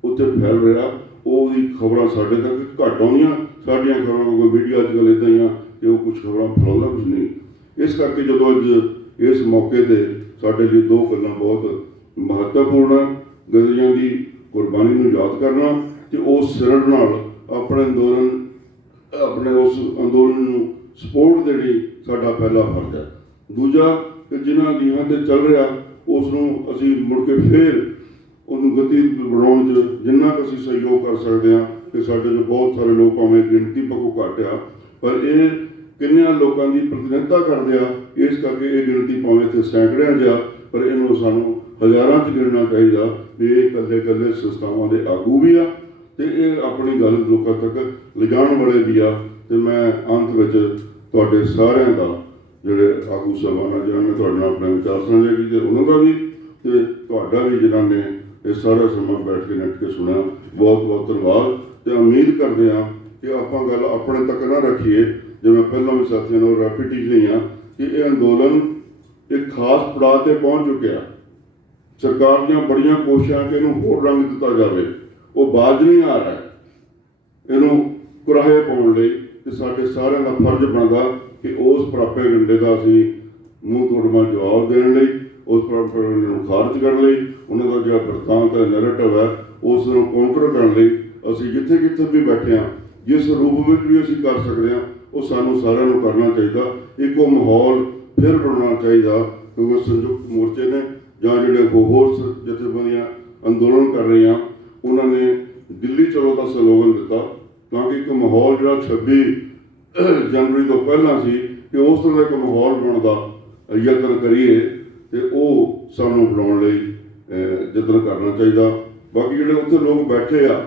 ਉੱਥੇ ਫੈਲ ਰਿਹਾ, ਉਹਦੀ ਖਬਰਾਂ ਸਾਡੇ ਤੱਕ ਘੱਟ ਆਉਂਦੀਆਂ। ਸਾਡੀਆਂ ਖਬਰਾਂ ਕੋਈ ਮੀਡੀਆ ਅੱਜ ਕੱਲ੍ਹ ਇੱਦਾਂ ਹੀ ਆ ਕਿ ਉਹ ਕੁਝ ਖਬਰਾਂ ਫੈਲਾਉਂਦਾ ਕੁਝ ਨਹੀਂ। ਇਸ ਕਰਕੇ ਜਦੋਂ ਅੱਜ ਇਸ ਮੌਕੇ 'ਤੇ ਸਾਡੇ ਲਈ ਦੋ ਗੱਲਾਂ ਬਹੁਤ ਮਹੱਤਵਪੂਰਨ ਆ, ਗਦਰੀਆਂ ਦੀ ਕੁਰਬਾਨੀ ਨੂੰ ਯਾਦ ਕਰਨਾ ਤੇ ਉਸ ਸਿਰੜ ਨਾਲ ਆਪਣੇ ਉਸ ਅੰਦੋਲਨ ਨੂੰ ਸਪੋਰਟ ਦੇਣੀ ਸਾਡਾ ਪਹਿਲਾ ਫਰਜ਼ ਹੈ। ਦੂਜਾ ਕਿ ਜਿਨ੍ਹਾਂ ਨੀਹਾਂ 'ਤੇ ਚੱਲ ਰਿਹਾ, ਉਸ ਨੂੰ ਅਸੀਂ ਮੁੜ ਕੇ ਫੇਰ ਉਹਨੂੰ ਗਤੀ ਬਣਾਉਣ 'ਚ ਜਿੰਨਾ ਕੁ ਅਸੀਂ ਸਹਿਯੋਗ ਕਰ ਸਕਦੇ ਹਾਂ। ਕਿ ਸਾਡੇ 'ਚ ਬਹੁਤ ਸਾਰੇ ਲੋਕ ਭਾਵੇਂ ਗਿਣਤੀ ਪੱਖੋਂ ਘੱਟ ਆ, ਪਰ ਇਹ ਕਿੰਨਿਆਂ ਲੋਕਾਂ ਦੀ ਪ੍ਰਤੀਨਿਧਤਾ ਕਰਦੇ ਆ। ਇਸ ਕਰਕੇ ਇਹ ਗਿਣਤੀ ਭਾਵੇਂ ਇੱਥੇ ਸੈਂਕੜਿਆਂ 'ਚ ਆ, ਪਰ ਇਹਨੂੰ ਸਾਨੂੰ ਹਜ਼ਾਰਾਂ 'ਚ ਗਿਣਨਾ ਚਾਹੀਦਾ ਵੀ ਇਹ ਇਕੱਲੇ ਸੰਸਥਾਵਾਂ ਦੇ ਆਗੂ ਵੀ ਆ ਤੇ ਇਹ ਆਪਣੀ ਗੱਲ ਲੋਕਾਂ ਤੱਕ ਲਿਜਾਣ ਵਾਲੇ ਵੀ ਆ। ਤੇ ਮੈਂ ਅੰਤ ਵਿੱਚ ਤੁਹਾਡੇ ਸਾਰਿਆਂ ਦਾ, ਜਿਹੜੇ ਆਗੂ ਸਾਹਿਬਾਨ, ਜਿਹਨਾਂ ਨੇ ਤੁਹਾਡੇ ਨਾਲ ਆਪਣੇ ਵਿਚਾਰ ਸਾਂਝੇ ਕੀਤੇ, ਉਹਨਾਂ ਦਾ ਵੀ ਤੇ ਤੁਹਾਡਾ ਵੀ, ਜਿਨ੍ਹਾਂ ਨੇ ਇਹ ਸਾਰਾ ਸਮਾਂ ਬੈਠ ਕੇ ਨੱਟ ਕੇ ਸੁਣਿਆ, ਬਹੁਤ ਬਹੁਤ ਧੰਨਵਾਦ। ਤੇ ਉਮੀਦ ਕਰਦੇ ਹਾਂ ਕਿ ਆਪਾਂ ਗੱਲ ਆਪਣੇ ਤੱਕ ਨਾ ਰੱਖੀਏ, ਜਿਵੇਂ ਪਹਿਲਾਂ ਵੀ ਸਾਥੀਆਂ ਨੂੰ ਰੈਪੀਟਿਸ਼ਨ ਨਹੀਂ ਆ ਕਿ ਇਹ ਅੰਦੋਲਨ ਇੱਕ ਖਾਸ ਪੜਾਅ 'ਤੇ ਪਹੁੰਚ ਚੁੱਕਿਆ। ਸਰਕਾਰ ਦੀਆਂ ਬੜੀਆਂ ਕੋਸ਼ਿਸ਼ਾਂ ਕਿ ਇਹਨੂੰ ਹੋਰ ਰੰਗ ਦਿੱਤਾ ਜਾਵੇ, ਉਹ ਬਾਜ਼ ਨਹੀਂ ਆ ਰਿਹਾ। ਇਹਨੂੰ ਕੁਰਾਹੇ ਪਾਉਣ ਲਈ ਤੇ ਸਾਡੇ ਸਾਰਿਆਂ ਦਾ ਫਰਜ਼ ਬਣਦਾ ਕਿ ਉਸ ਪ੍ਰਾਪੇਗੰਡੇ ਦਾ ਅਸੀਂ ਮੂੰਹ ਤੋੜਵਾਂ ਜਵਾਬ ਦੇਣ ਲਈ, ਉਸ ਪ੍ਰਾਪੇਗੰਡੇ ਨੂੰ ਖਾਰਜ ਕਰਨ ਲਈ, ਉਹਨਾਂ ਦਾ ਜਿਹੜਾ ਵਰਤਾਂਤ ਹੈ, ਨੈਰੇਟਿਵ ਹੈ, ਉਸ ਨੂੰ ਕਾਊਂਟਰ ਕਰਨ ਲਈ ਅਸੀਂ ਜਿੱਥੇ ਵੀ ਬੈਠੇ ਹਾਂ, ਜਿਸ ਰੂਪ ਵਿੱਚ ਵੀ ਅਸੀਂ ਕਰ ਸਕਦੇ ਹਾਂ, ਉਹ ਸਾਨੂੰ ਸਾਰਿਆਂ ਨੂੰ ਕਰਨਾ ਚਾਹੀਦਾ। ਇੱਕ ਉਹ ਮਾਹੌਲ ਫਿਰ ਬਣਾਉਣਾ ਚਾਹੀਦਾ, ਕਿਉਂਕਿ ਸੰਯੁਕਤ ਮੋਰਚੇ ਨੇ ਜਾਂ ਜਿਹੜੇ ਹੋਰ ਜਥੇਬੰਦੀਆਂ ਅੰਦੋਲਨ ਕਰ ਰਹੀਆਂ, ਉਹਨਾਂ ਨੇ ਦਿੱਲੀ ਚਲੋ ਦਾ ਸਲੋਗਨ ਦਿੱਤਾ ਤਾਂ ਕਿ ਇੱਕ ਮਾਹੌਲ ਜਿਹੜਾ 26 ਜਨਵਰੀ ਤੋਂ ਪਹਿਲਾਂ ਸੀ ਕਿ ਉਸ ਤਰ੍ਹਾਂ ਦਾ ਇੱਕ ਮਾਹੌਲ ਬਣਾਉਣ ਦਾ ਯਤਨ ਕਰੀਏ, ਤੇ ਉਹ ਸਾਨੂੰ ਬਣਾਉਣ ਲਈ ਯਤਨ ਕਰਨਾ ਚਾਹੀਦਾ। ਬਾਕੀ ਜਿਹੜੇ ਉੱਥੇ ਲੋਕ ਬੈਠੇ ਆ,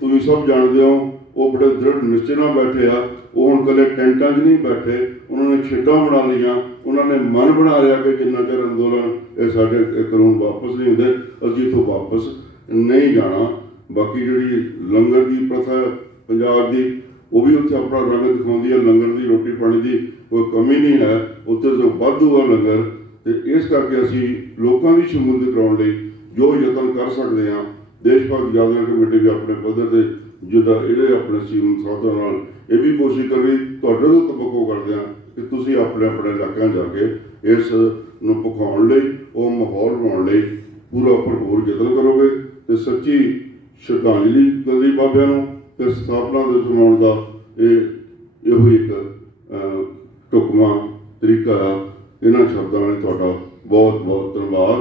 ਤੁਸੀਂ ਸਭ ਜਾਣਦੇ ਹੋ, ਉਹ ਬੜੇ ਦ੍ਰਿੜ ਨਿਸ਼ਚੇ ਨਾਲ ਬੈਠੇ ਆ। ਉਹ ਹੁਣ ਇਕੱਲੇ ਟੈਂਟਾਂ 'ਚ ਨਹੀਂ ਬੈਠੇ, ਉਹਨਾਂ ਨੇ ਖੇਡਾਂ ਬਣਾ ਲਈਆਂ, ਉਹਨਾਂ ਨੇ ਮਨ ਬਣਾ ਲਿਆ ਕਿ ਜਿੰਨਾ ਚਿਰ ਅੰਦੋਲਨ ਇਹ ਸਾਡੇ ਕਾਨੂੰਨ ਵਾਪਸ ਨਹੀਂ ਹੁੰਦੇ, ਅਸੀਂ ਇੱਥੋਂ ਵਾਪਸ ਨਹੀਂ ਜਾਣਾ। ਬਾਕੀ ਜਿਹੜੀ ਲੰਗਰ ਦੀ ਪ੍ਰਥਾ ਪੰਜਾਬ ਦੀ, ਉਹ ਵੀ ਉੱਥੇ ਆਪਣਾ ਰੰਗ ਦਿਖਾਉਂਦੀ ਹੈ। ਲੰਗਰ ਦੀ ਰੋਟੀ ਪਾਣੀ ਦੀ ਕੋਈ ਕਮੀ ਨਹੀਂ ਹੈ, ਉੱਥੇ ਤੋਂ ਵਾਧੂ ਆ ਲੰਗਰ। ਤੇ ਇਸ ਕਰਕੇ ਅਸੀਂ ਲੋਕਾਂ ਦੀ ਸ਼ਮੂਲੀਅਤ ਕਰਾਉਣ ਲਈ ਜੋ ਯਤਨ ਕਰ ਸਕਦੇ ਹਾਂ, ਦੇਸ਼ ਭਗਤ ਜਾਗਰਣ ਕਮੇਟੀ ਵੀ ਆਪਣੇ ਪੱਧਰ 'ਤੇ ਜਿੱਦਾਂ ਇਹਦੇ ਆਪਣੇ ਸੀਮ ਸਾਧਾਂ ਨਾਲ ਇਹ ਵੀ ਕੋਸ਼ਿਸ਼ ਕਰੀ, ਤੁਹਾਡੇ ਤੋਂ ਤਵੱਕੋ ਕਰਦੇ ਹਾਂ ਕਿ ਤੁਸੀਂ ਆਪਣੇ ਇਲਾਕਿਆਂ ਜਾ ਕੇ ਇਸ ਨੂੰ ਪਕਾਉਣ ਲਈ, ਉਹ ਮਾਹੌਲ ਬਣਾਉਣ ਲਈ ਪੂਰਾ ਭਰਪੂਰ ਯਤਨ ਕਰੋਗੇ। ਤੇ ਸੱਚੀ ਸ਼ਰਧਾਂਜਲੀ ਗਦਰੀ ਬਾਬਿਆਂ ਨੂੰ ਤੇ ਸਥਾਪਨਾ ਦਿਵਸ ਮਨਾਉਣ ਦਾ ਇਹੋ ਇੱਕ ਢੁਕਵਾਂ ਤਰੀਕਾ ਆ। ਇਹਨਾਂ ਸ਼ਬਦਾਂ ਨਾਲ ਤੁਹਾਡਾ ਬਹੁਤ ਬਹੁਤ ਧੰਨਵਾਦ।